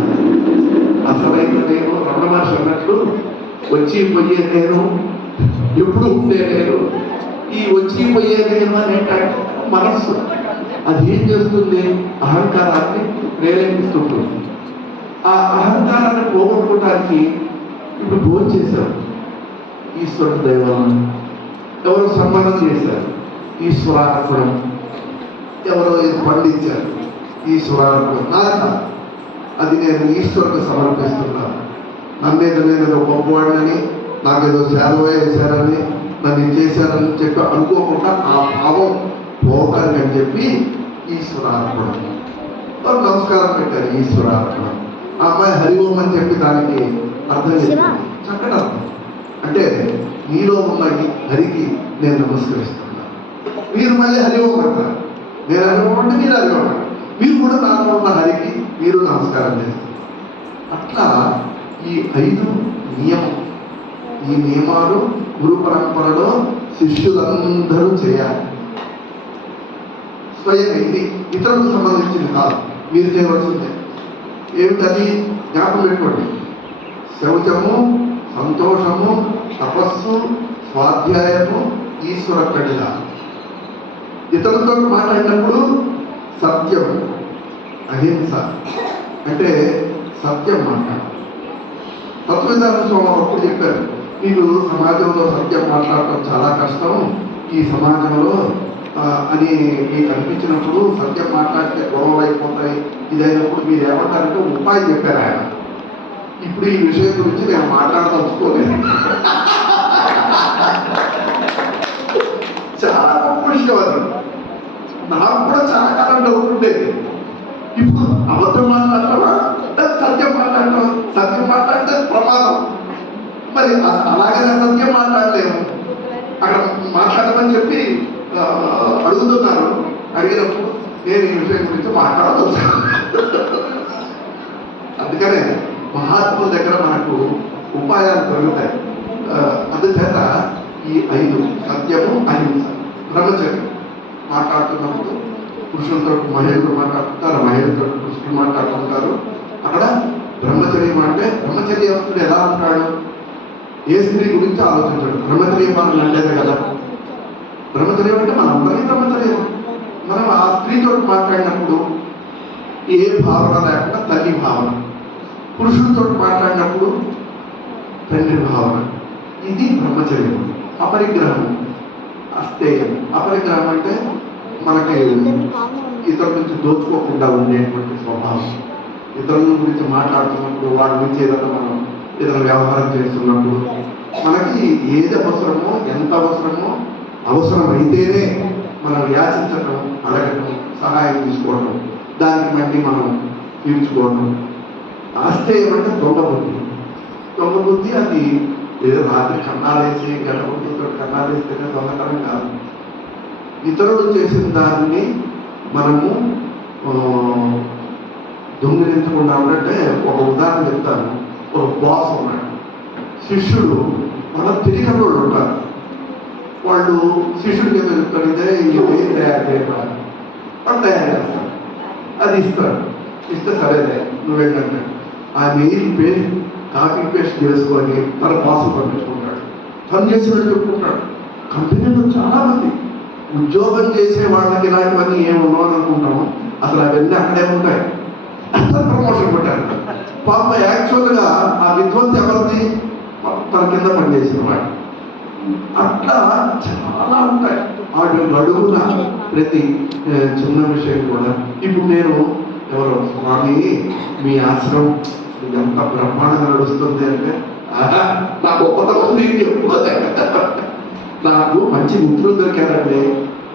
అసలైన నేను రమణ మహర్షి అన్నట్లు వచ్చి పోయే నేను ఎప్పుడు ఉండే నేను, ఈ వచ్చి పోయే నేను అనేట మనస్సు అది ఏం చేస్తుంది? అహంకారాన్ని ప్రేరేపిస్తుంటుంది. ఆ అహంకారాన్ని పోగొట్టుకోవడానికి ఇప్పుడు భోజనం చేశారు, ఈశ్వరుడు దైవం, ఎవరో సన్మానం చేశారు, ఈశ్వరార్పణం, ఎవరో ఇది పండించారు, ఈశ్వరార్పణం. నాకు అది నేను ఈశ్వరుడు సమర్పిస్తున్నాను. నన్నేదో నేనేదో గొప్పవాడినని, నాకేదో సేవ వేశారని, నన్ను ఇది చేశారని చెప్పి అనుకోకుండా ఆ భావం పోతాను అని చెప్పి ఈశ్వరార్పణం. వారు నమస్కారం పెట్టారు, ఈశ్వరార్పణం. ఆ అమ్మాయి హరి ఓం అని చెప్పి దానికి అర్థం చేశారు, చక్కటి అర్థం. అంటే నీలో ఉన్న ఈ హరికి నేను నమస్కరిస్తున్నాను. మీరు మళ్ళీ హరి ఓం అంటారు, నేను హరి ఓం అంటే మీరు హరి ఓం అంటారు. మీరు కూడా నాలో ఉన్న హరికి మీరు నమస్కారం చేస్తారు. అట్లా ఈ 5 నియమం, ఈ నియమాలు గురు పరంపరలో శిష్యులందరూ చేయాలి. స్వయం ఇది ఇతరులకు సంబంధించింది కాదు, మీరు చేయవలసిందే. ఏమిటది? జ్ఞాపకం పెట్టుకోండి. శౌచము, సంతోషము, తపస్సు, స్వాధ్యాయము, ఈశ్వర కడిల. ఇతరులతో మాట్లాడినప్పుడు సత్యం, అహింస, అంటే సత్యం మాట్లాడాలి. తత్వవేదాంత స్వామి అప్పుడు చెప్పారు, మీకు సమాజంలో సత్యం మాట్లాడటం చాలా కష్టం, ఈ సమాజంలో అని మీకు అనిపించినప్పుడు సత్యం మాట్లాడితే గొడవలు అయిపోతాయి, ఇదైనప్పుడు మీరు ఏమంటారంటే ఉపాయం చెప్పారు ఆయన. ఇప్పుడు ఈ విషయం గురించి నేను మాట్లాడదలుచుకోలేదు. చాలా గొప్ప విషయం అది. నాకు కూడా చాలా కాలం డౌట్ ఉండేది. ఇప్పుడు అబద్ధం మాట్లాడటమా, సత్యం మాట్లాడటం? సత్యం మాట్లాడితే ప్రమాదం. మరి అలాగనే సత్యం మాట్లాడలేము. అక్కడ మాట్లాడమని చెప్పి అడుగుతున్నారు. అడిగినప్పుడు నేను ఈ విషయం గురించి మాట్లాడవచ్చు. అందుకనే మహాత్ముల దగ్గర మనకు ఉపాయాలు దొరుకుతాయి. అందుచేత ఈ 5 సత్యము, అహింస, బ్రహ్మచర్యం. మాట్లాడుతున్నప్పుడు పురుషులతో మహిళలు మాట్లాడుతుంటారు, మహిళలతో పురుషులు మాట్లాడుతుంటారు. అక్కడ బ్రహ్మచర్యం అంటే బ్రహ్మచర్యస్తుడు ఎలా ఉంటాడు? ఏ స్త్రీ గురించి ఆలోచించాడు? బ్రహ్మచర్యం మనం అంటేదే కదా. బ్రహ్మచర్యం అంటే మనందరికీ బ్రహ్మచర్యం. మనం ఆ స్త్రీతో మాట్లాడినప్పుడు ఏ భావన లేకుండా తల్లి భావన, పురుషులతో మాట్లాడినప్పుడు తండ్రి భావన. ఇది బ్రహ్మచర్యం. అపరిగ్రహం, అస్థేయం. అపరిగ్రహం అంటే మనకి ఇతరుల నుంచి దోచుకోకుండా ఉండేటువంటి స్వభావం. ఇతరుల గురించి మాట్లాడుతున్నప్పుడు వాడి గురించి ఏదైనా మనం ఏదైనా వ్యవహారం చేస్తున్నప్పుడు మనకి ఏది అవసరమో, ఎంత అవసరమో, అవసరం అయితేనే మనం యాచించటం, అడగటం, సహాయం తీసుకోవడం, దానికి మళ్ళీ మనం తీర్చుకోవడం. ఆస్థేయం అంటే దొంగ బుద్ధి. దొంగ బుద్ధి అది ఏదో రాత్రి కన్నాలేసి గడబుద్ధితో కన్నాలేస్తేనే దొంగతనం కాదు. ఇతరులు చేసిన దాన్ని మనము దొంగిలించకుండా ఉంటే, ఒక ఉదాహరణ చెప్తాను. ఒక బాస్ ఉన్నాడు, శిష్యుడు, వాళ్ళ తెలియని వాళ్ళు ఉంటారు. వాళ్ళు శిష్యుడికి ఏదో చెప్తారు, ఇదే ఇది తయారు చేయమని. వాళ్ళు తయారు చేస్తారు, అది ఇస్తారు. ఇస్తే సరేలే నువ్వు ఏంటంటే ఆ మెయిల్ పేస్ట్ కాపీ పేస్ట్ చేసుకొని తన బాసులు పంపించుకుంటాడు. తను చేసినట్టు చెప్పుకుంటాడు. కంపెనీలో చాలా మంది ఉద్యోగం చేసే వాళ్ళకి ఇలాంటివన్నీ ఏమున్నావు అని అనుకుంటాము. అసలు అవన్నీ అక్కడే ఉంటాయి. అసలు ప్రమోషన్ పెట్టారు. పాప యాక్చువల్గా ఆ విద్వంతి ఎవరిది? తన కింద పనిచేసిన వాడు. అట్లా చాలా ఉంటాయి. వాటి అడుగున ప్రతి చిన్న విషయం కూడా. ఇప్పుడు నేను ఎవరో స్వామి మీ ఆశ్రమం ఎంత బ్రహ్మాండంగా నడుస్తుంది అంటే, నా గొప్పతనం నాకు మంచి మిత్రులు దొరికారండి.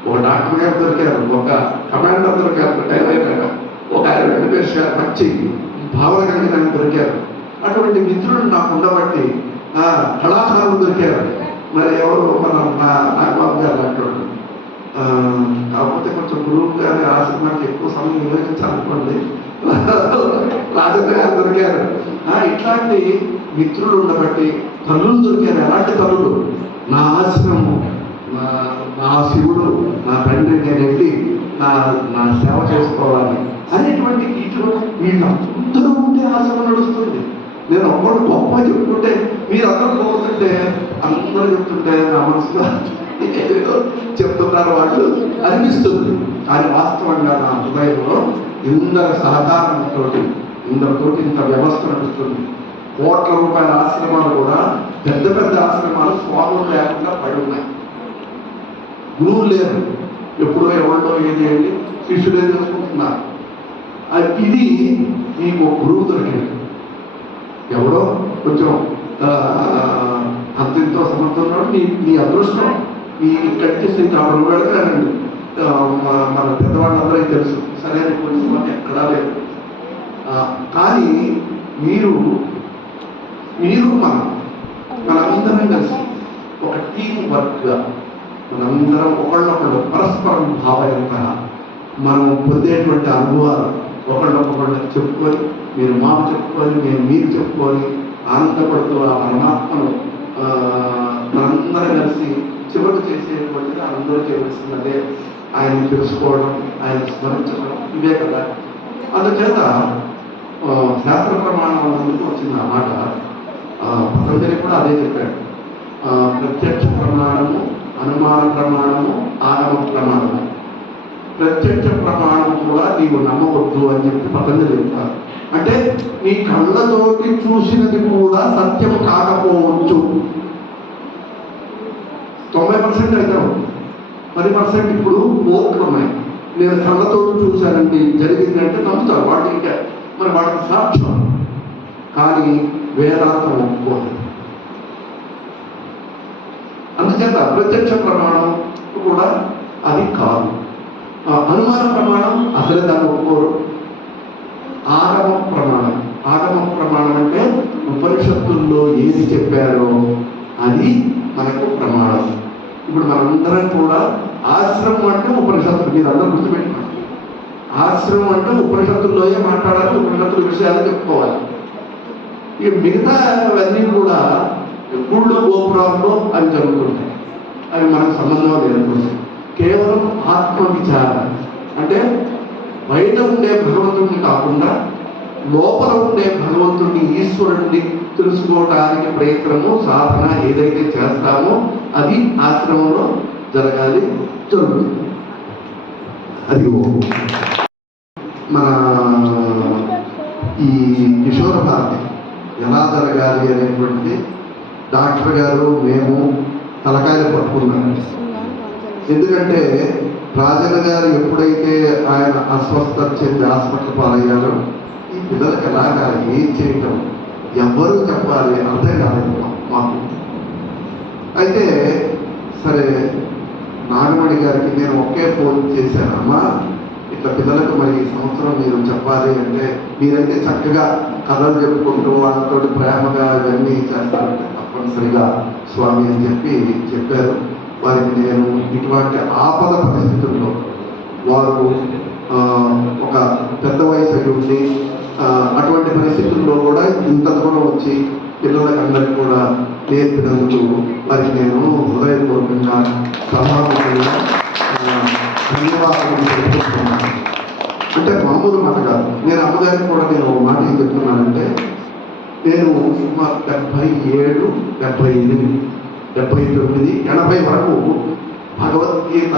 ఒక డాక్టర్ గారు దొరికారు, ఒక కమాండర్ దొరికారు, డైరెక్టర్, ఒక వెంకటేష్ గారు మంచి భావన కలిగిన ఆయన దొరికారు. అటువంటి మిత్రులు నాకు ఉండబట్టి కళాకారులు దొరికారు. మరి ఎవరు మన నాగబాబు గారు అంటాడు. కాకపోతే కొంచెం గురువు గారి ఆశ్రమానికి ఎక్కువ సమయం వినియోగించాలనుకోండి. రాజేంద్ర గారు దొరికారు. ఇట్లాంటి మిత్రులు ఉండబట్టి తల్లులు దొరికారు. ఎలాంటి తల్లులు? నా ఆశ్రమము, నా శివుడు, నా తండ్రి, నేను వెళ్ళి నా సేవ చేసుకోవాలి అనేటువంటి వీళ్ళందరూ ఉంటే ఆశ్రమం నడుస్తుంది. నేను ఒక్కడు గొప్ప చెప్పుకుంటే మీరు అందరూ పోతుంటే అందరూ చెప్తుంటే నా మనసులో ఏదో చెప్తున్నారు వాళ్ళు అనిపిస్తుంది. అది వాస్తవంగా నా హృదయంలో ఇందరి సహకారంతో ఇందరితోటి ఇంత వ్యవస్థ నడుస్తుంది. కోట్ల రూపాయల ఆశ్రమాలు కూడా పెద్ద పెద్ద ఆశ్రమాలు స్వాములు లేకుండా పడి ఉన్నాయి. గురువులు లేరు, ఎప్పుడో ఎవరిలో ఏది ఏంటి శిష్యులే చేసుకుంటున్నారు. ఇది మీకు ఒక గురువు దొరికింది, ఎవడో కొంచెం అంతతో సమర్థున్నాడు. నీ అదృష్టం. మీ ఇక్కడికి రావడం వెళ్ళకండి. మన పెద్దవాళ్ళందరూ తెలుసు, సరైన కొంచెం ఎక్కడా లేదు. కానీ మీరు మనందరం కలిసి ఒక టీం వర్క్గా మనందరం ఒకళ్ళొకళ్ళు పరస్పరం భావయంగా మనం పొందేటువంటి అనుభవాలు ఒకళ్ళొకళ్ళు చెప్పుకొని, మీరు మాకు చెప్పుకొని, మేము మీకు చెప్పుకొని ఆనందపడుతూ ఆ పరమాత్మను మనందరం కలిసి చివరికి చేసేటువంటిది అందరూ చేయవలసినదే. ఆయన తెలుసుకోవడం, ఆయన స్మరించడం, ఇవే కదా. అందుచేత శాస్త్ర ప్రమాణం ముందుకు వచ్చిన ఆ మాట పతంజలి కూడా అదే చెప్పాడు. ప్రత్యక్ష ప్రమాణము, అనుమాన ప్రమాణము, ఆగమ ప్రమాణము. ప్రత్యక్ష ప్రమాణం కూడా నీవు నమ్మవద్దు అని చెప్పి పతంజలి చెప్తారు. అంటే నీ కళ్ళతోటి చూసినది కూడా సత్యం కాకపోవచ్చు. 90% అయితే 10% ఇప్పుడు కోర్టులు ఉన్నాయి. నేను కళ్ళతోటి చూశానండి జరిగిందంటే నమ్ముతారు వాటి. ఇంకా మరి వాటికి సాక్ష్యం, కానీ వేదాంతం ఒప్పుకోదు. అందుచేత ప్రత్యక్ష ప్రమాణం కూడా అది కాదు. అనుమాన ప్రమాణం అసలే దాన్ని ఒప్పుకోరు. ఆగమ ప్రమాణం అంటే ఉపనిషత్తుల్లో ఏది చెప్పారో అది మనకు ప్రమాణం. ఇప్పుడు మనందరం కూడా ఆశ్రమం అంటే ఉపనిషత్తులు, మీరు అందరూ గుర్తుపెట్టుకోండి. ఆశ్రమం అంటే ఉపనిషత్తుల్లోనే మాట్లాడాలి, ఉపనిషత్తుల విషయాలు చెప్పుకోవాలి. ఇక మిగతా అవన్నీ కూడా గుళ్ళు గోపురాల్లో అవి జరుగుతుంటాయి. అవి మనకు సంబంధం లేదనుకుంటాయి. కేవలం ఆత్మ విచారణ అంటే బయట ఉండే భగవంతుడిని కాకుండా లోపల ఉండే భగవంతుడిని, ఈశ్వరుడిని తెలుసుకోవటానికి ప్రయత్నము, సాధన ఏదైతే చేస్తామో అది ఆశ్రమంలో జరగాలి, జరుగుతుంది. అది మన ఈ కిషోర భారతి ఎలా జరగాలి అనేటువంటిది డాక్టర్ గారు మేము తలకాయలు పట్టుకున్నాం. ఎందుకంటే రాజన్న గారు ఎప్పుడైతే ఆయన అస్వస్థత చెంది హాస్పిటల్ పాలయ్యారో ఈ పిల్లలకి ఎలాగా ఏం చేయటం ఎవ్వరూ చెప్పాలి అర్థం కాలేదు మాకు. అయితే సరే నాగమణి గారికి నేను ఒకే ఫోన్ చేశాను, అమ్మా ఇట్లా పిల్లలకు మరి ఈ సంవత్సరం మీరు చెప్పాలి అంటే మీరైతే చక్కగా కథలు చెప్పుకుంటూ వాళ్ళతో ప్రేమగా ఇవన్నీ చేస్తారంటే తప్పనిసరిగా స్వామి అని చెప్పారు. వారికి నేను ఇటువంటి ఆపద పరిస్థితుల్లో వారు ఒక పెద్ద వయసు అయి ఉండి అటువంటి పరిస్థితుల్లో కూడా ఇంత దూరం వచ్చి పిల్లలకి అందరికీ కూడా నేర్పినందుకు వారికి నేను హృదయపూర్వకంగా సభాముఖంగా ధన్యవాదాలు తెలుపుతున్నాను. అంటే మామూలు మాట కాదు. నేను అమ్మగారికి కూడా నేను ఒక మాట ఏం చెప్తున్నానంటే, నేను సుమారు 77, 78, 79, 80 వరకు భగవద్గీత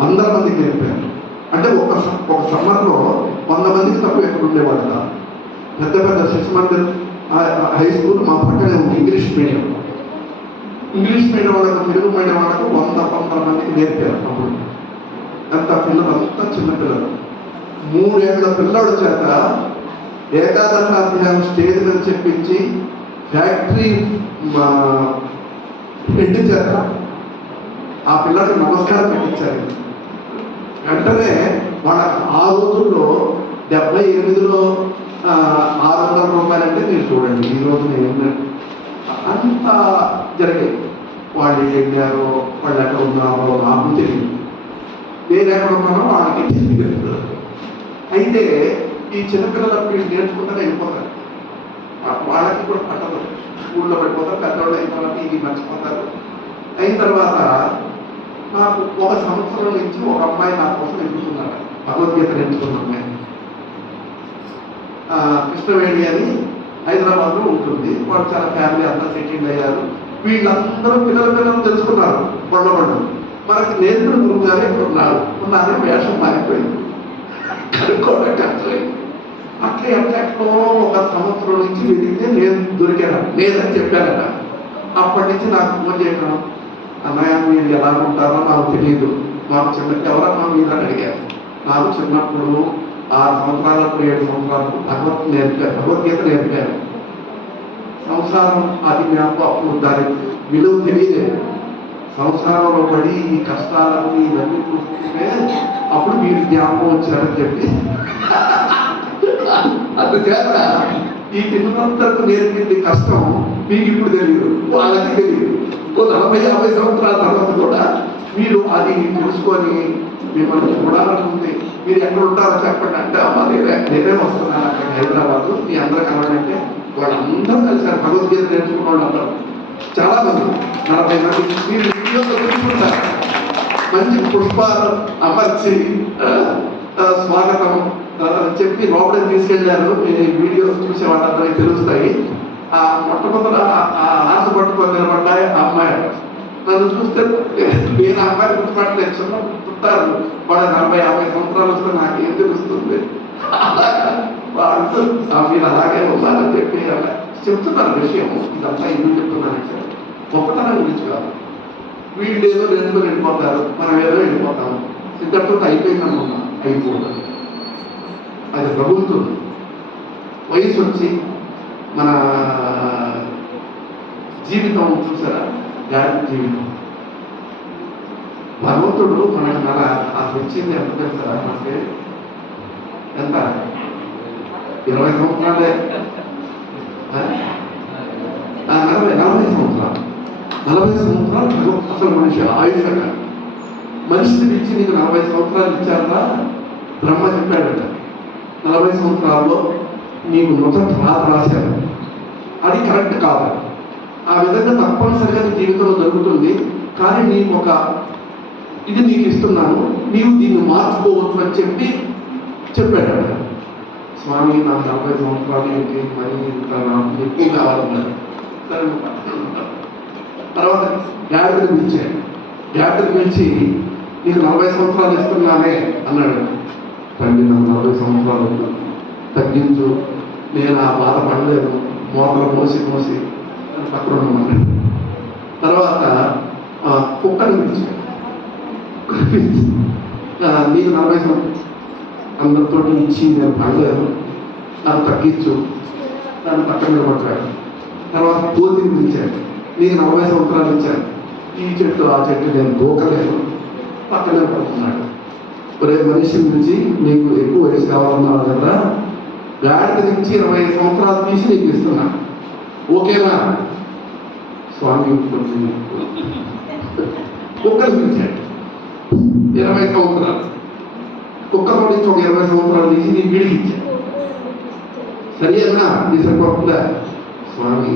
100 మందికి నేర్పాను. అంటే ఒక సమ్మర్లో 100 మందికి తక్కువ ఎక్కడ ఉండేవాడు కాదు. పెద్ద పెద్ద శిశు మందిర్ హై స్కూల్ మా పక్కనే ఉంది. ఇంగ్లీష్ మీడియం వాళ్ళకు, తెలుగు మీడియం వాళ్ళకు 100 మందికి నేర్పారు. అప్పుడు అంత పిల్లలంతా చిన్నపిల్లలు. 3 ఏళ్ల పిల్లల చేత ఏకాదశ అధ్యాయం స్టేజ్ మీద చెప్పించి ఫ్యాక్టరీ హెడ్ చేత ఆ పిల్లలకి నమస్కారం పెట్టించారు. వెంటనే వాళ్ళ ఆ రోజుల్లో 78లో 600 రూపాయలంటే మీరు చూడండి ఈ రోజున అంత జరిగాయి. వాళ్ళు వెళ్ళారో వాళ్ళు ఎక్కడ ఉన్నారో నాకు తెలియదు, నేను ఎక్కడ ఉన్నానో వాళ్ళకి తెలియదు. అయితే ఈ చిన్నపిల్లలకు వీళ్ళు నేర్చుకుంటే వెళ్ళిపోతారు. వాళ్ళకి కూడా పట్టదు, స్కూల్లో పడిపోతారు. పెద్దవాళ్ళు అయిన తర్వాత ఇది మర్చిపోతారు. అయిన తర్వాత నాకు 1 సంవత్సరం నుంచి ఒక అమ్మాయి నా కోసం ఎంచుకున్నారు. భగవద్గీత నేర్చుకున్న అమ్మాయి కృష్ణవేణి అని హైదరాబాద్లో ఉంటుంది. వాళ్ళు చాలా ఫ్యామిలీ అంతా సెటిల్ అయ్యారు. వీళ్ళందరూ పిల్లలు తెలుసుకున్నారు కొండబండు. మనకి నేర్పిన గురువు గారే ఉన్నారే వేషం మారిపోయింది, కనుక్కోవడం కష్టమైంది. అట్లే ఎట్లా ఒక సంవత్సరం నుంచి వెతికితే నేను దొరికాను, లేదని చెప్పానట. అప్పటి నుంచి నాకు ఫోన్ చేయడం, అన్నయ్య మీరు ఎలా ఉంటారో నాకు తెలియదు, మాకు ఎవరన్నా మీరు అని అడిగారు. నాకు చిన్నప్పుడు 6 సంవత్సరాలకు 7 సంవత్సరాలకు భగవద్గీత నేర్పారు. సంసారం అది నాకు అప్పుడు దాని విలువ తెలియలేదు. సంసారంలో పడి ఈ కష్టాలన్నీ ఇవన్నీ చూస్తుంటే అప్పుడు మీరు జ్ఞాపకం వచ్చారని చెప్పి అందుచేత ఈ పిల్లలందరికీ నేర్పింది కష్టం మీకు ఇప్పుడు తెలియదు, వాళ్ళకి తెలియదు. 40-50 సంవత్సరాల తర్వాత కూడా మీరు అది తెలుసుకొని మిమ్మల్ని చూడాలనుకుంది. మీరు ఎక్కడ ఉంటారో చెప్పండి అంటే అమ్మ నేనే వస్తున్నాను అక్కడ హైదరాబాద్, మీ అందరూ కలవాలంటే వాళ్ళందరూ కలిసారు. భగవద్గీత నేర్చుకున్న వాళ్ళందరూ చాలా మంది 40 మంది మీరు వీడియోలో తెలుసుకుంటారు. మంచి పుష్పాలు అమర్చి స్వాగతం చెప్పి లోపలికి తీసుకెళ్లారు. వీడియో చూసే వాళ్ళందరికీ తెలుస్తాయి. ఆ మొట్టమొదట ఆశ పట్టుకొని నిలబడ్డాయి ఆ అమ్మాయి. నన్ను చూస్తే నేను ఆ అమ్మాయి గుర్తుపట్టలేదు. చిన్న పుట్టారు వాడు 40-50 సంవత్సరాలు వస్తే నాకు ఏం తెలుస్తుంది. వాళ్ళు మీరు అలాగే ఉన్నారని చెప్పి చెప్తున్నారు విషయం. ఇదంతా ఎందుకు చెప్తున్నానంటే గొప్పతనం గురించి కాదు. వీళ్ళు ఏదో నేర్చుకొని వెళ్ళిపోతారు, మనం ఏదో వెళ్ళిపోతాము. ఇంతటితో అయిపోయిందనుకున్నాం, అయిపోతుంది. అది ప్రభుత్వం వయసు వచ్చి మన జీవితం చూసారా, గాడి జీవితం. భగవంతుడు మనకు అసలు ఇచ్చింది ఎంత తెలుసా అంటే ఎంత 20 సంవత్సరాలే, 40 సంవత్సరాలు. 40 సంవత్సరాలు అసలు మనిషి ఆయుష్ అక్కడ. మనిషిని ఇచ్చి నీకు 40 సంవత్సరాలు ఇచ్చారా బ్రహ్మ చెప్పాడట. 40 సంవత్సరాల్లో నీకు మొదటి రాశారు. అది కరెక్ట్ కాదు. ఆ విధంగా తప్పనిసరిగా నీ జీవితంలో జరుగుతుంది. కానీ నీకు ఒక ఇది నీకు ఇస్తున్నాను, నీవు దీన్ని మార్చుకోవచ్చు అని చెప్పి చెప్పాడట. స్వామి నాకు 40 సంవత్సరాలు ఏంటి, మరి ఇంత నాకు ఎక్కువ కావాలన్నారు. సరే తర్వాత డాక్టర్ని పిలిచాడు. డాక్టర్ని పిలిచి నీకు 40 సంవత్సరాలు ఇస్తున్నానే అన్నాడు. తండ్రి నాకు 40 సంవత్సరాలు తగ్గించు, నేను ఆ బాధ పడలేదు, మోతలు మోసి పక్కన ఉన్నాను. తర్వాత కుక్కని పిలిచాడు. నీకు 40 సంవత్సరాలు అందరితో ఇచ్చి నేను పడలేదు, నాకు తగ్గించు, దాన్ని పక్కన నిలబడ్డాడు. తర్వాత కోతిని పిలిచాడు. నీకు 40 సంవత్సరాలు ఇచ్చాను, ఈ చెట్టు ఆ చెట్టు నేను దూకలేదు, పక్కనే పడుతున్నాడు. ఒరే మనిషి నుంచి నీకు ఎక్కువ వయసు కావాలన్నావు కదా, గాడిద నుంచి 20 సంవత్సరాలు తీసి నీకు ఇస్తున్నా, ఓకేనా? స్వామి కుక్కలు పిలిచాడు. 20 సంవత్సరాలు కుక్కలో నుంచి ఒక 20 సంవత్సరాలు తీసి నీ వీడికి ఇచ్చాడు. సరేనా? నీ సరిపోతుందా? స్వామి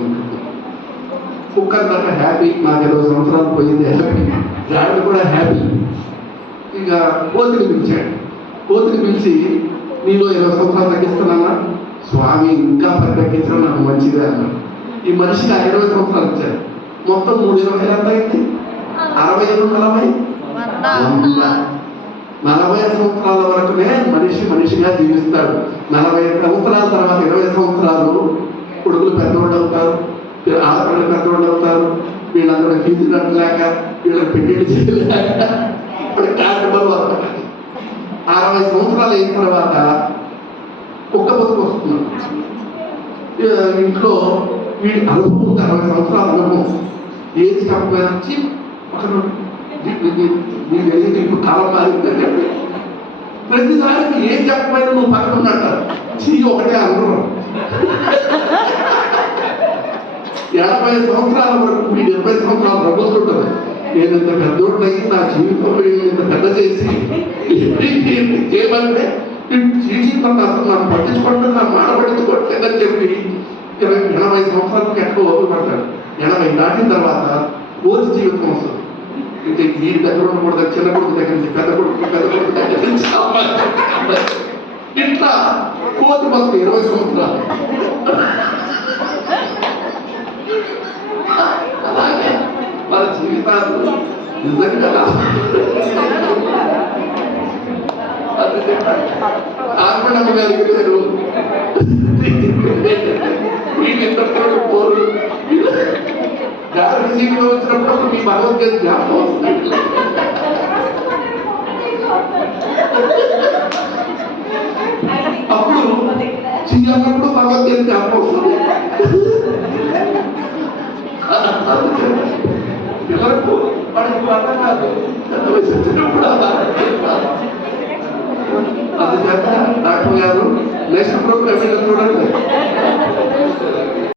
కుక్క అంతా హ్యాపీ, నాకు 20 సంవత్సరాలు పోయింది హ్యాపీ, గాడిద కూడా హ్యాపీ. ఇక కోతిని పిలిచాడు. కోతిని పిలిచి నీలో 20 సంవత్సరాలు తగ్గిస్తున్నానా? స్వామి ఇంకా తగ్గించడం నాకు మంచిదే అన్నాడు. ఈ మనిషికి 20 సంవత్సరాలు ఇచ్చారు. మొత్తం 320 ఎంత అయింది? 60 40 సంవత్సరాల వరకునే మనిషిగా జీవిస్తాడు. 40 సంవత్సరాల తర్వాత 20 సంవత్సరాలు కొడుకులు పెద్దవాళ్ళు అవుతారు, ఆడపిల్లలు పెద్దవాళ్ళు అవుతారు. వీళ్ళందరూ ఫీజు కట్టలేక, వీళ్ళకి పెళ్లిళ్ళు చేయలేక 60 సంవత్సరాలు అయిన తర్వాత కుక్క బతుకు వస్తున్నాడు. ఇంట్లో వీడి అనుభవం 60 సంవత్సరాల అనుభవం, ఏది చెప్పకపోయినా ఇప్పుడు కాలం మారిందని చెప్పి ప్రతిసారికి ఏం చెప్పకపోయినా నువ్వు పక్కన ఉన్నట్టు ఒకటే అనుభవం. 80 సంవత్సరాల వరకు వీడు 20 సంవత్సరాలు ప్రభుత్వం. నేను ఇంత పెద్దోడినయ్యి నా జీవితంలో ఇంత పెద్ద చేసి చేయమంటే జీవితం అసలు నాకు పట్టించుకోవట్లేదు, నాకు మాడపట్టించుకోవట్లేదని చెప్పి 80 సంవత్సరాలకు ఎక్కువ ఓపికపడతాడు. 80 దాటిన తర్వాత కోతి జీవితం వస్తుంది. అంటే వీడి దగ్గర ఉండకూడదు, చిన్న కొడుకు దగ్గర నుంచి పెద్ద కొడుకు దగ్గర నుంచి ఇట్లా కోతి మొత్తం 20 సంవత్సరాలు అలాగే మన జీవితాలు నిజంగా ఆత్మనమ్మ గారికి లేరు వీళ్ళిద్దరు పోరు గారి జీవితం వచ్చినప్పుడు మీ భగవద్గీత జ్ఞాపకం వస్తుంది. అప్పుడు చిన్నప్పుడు భగవద్గీత జ్ఞాపకం వస్తుంది. పిల్లలకు వాడికి అర్థం కాదు, పెద్ద వయసు వచ్చినప్పుడు అందుచేత డాక్టర్ గారు నెక్స్ట్ ప్రోగ్రామ్ చూడండి.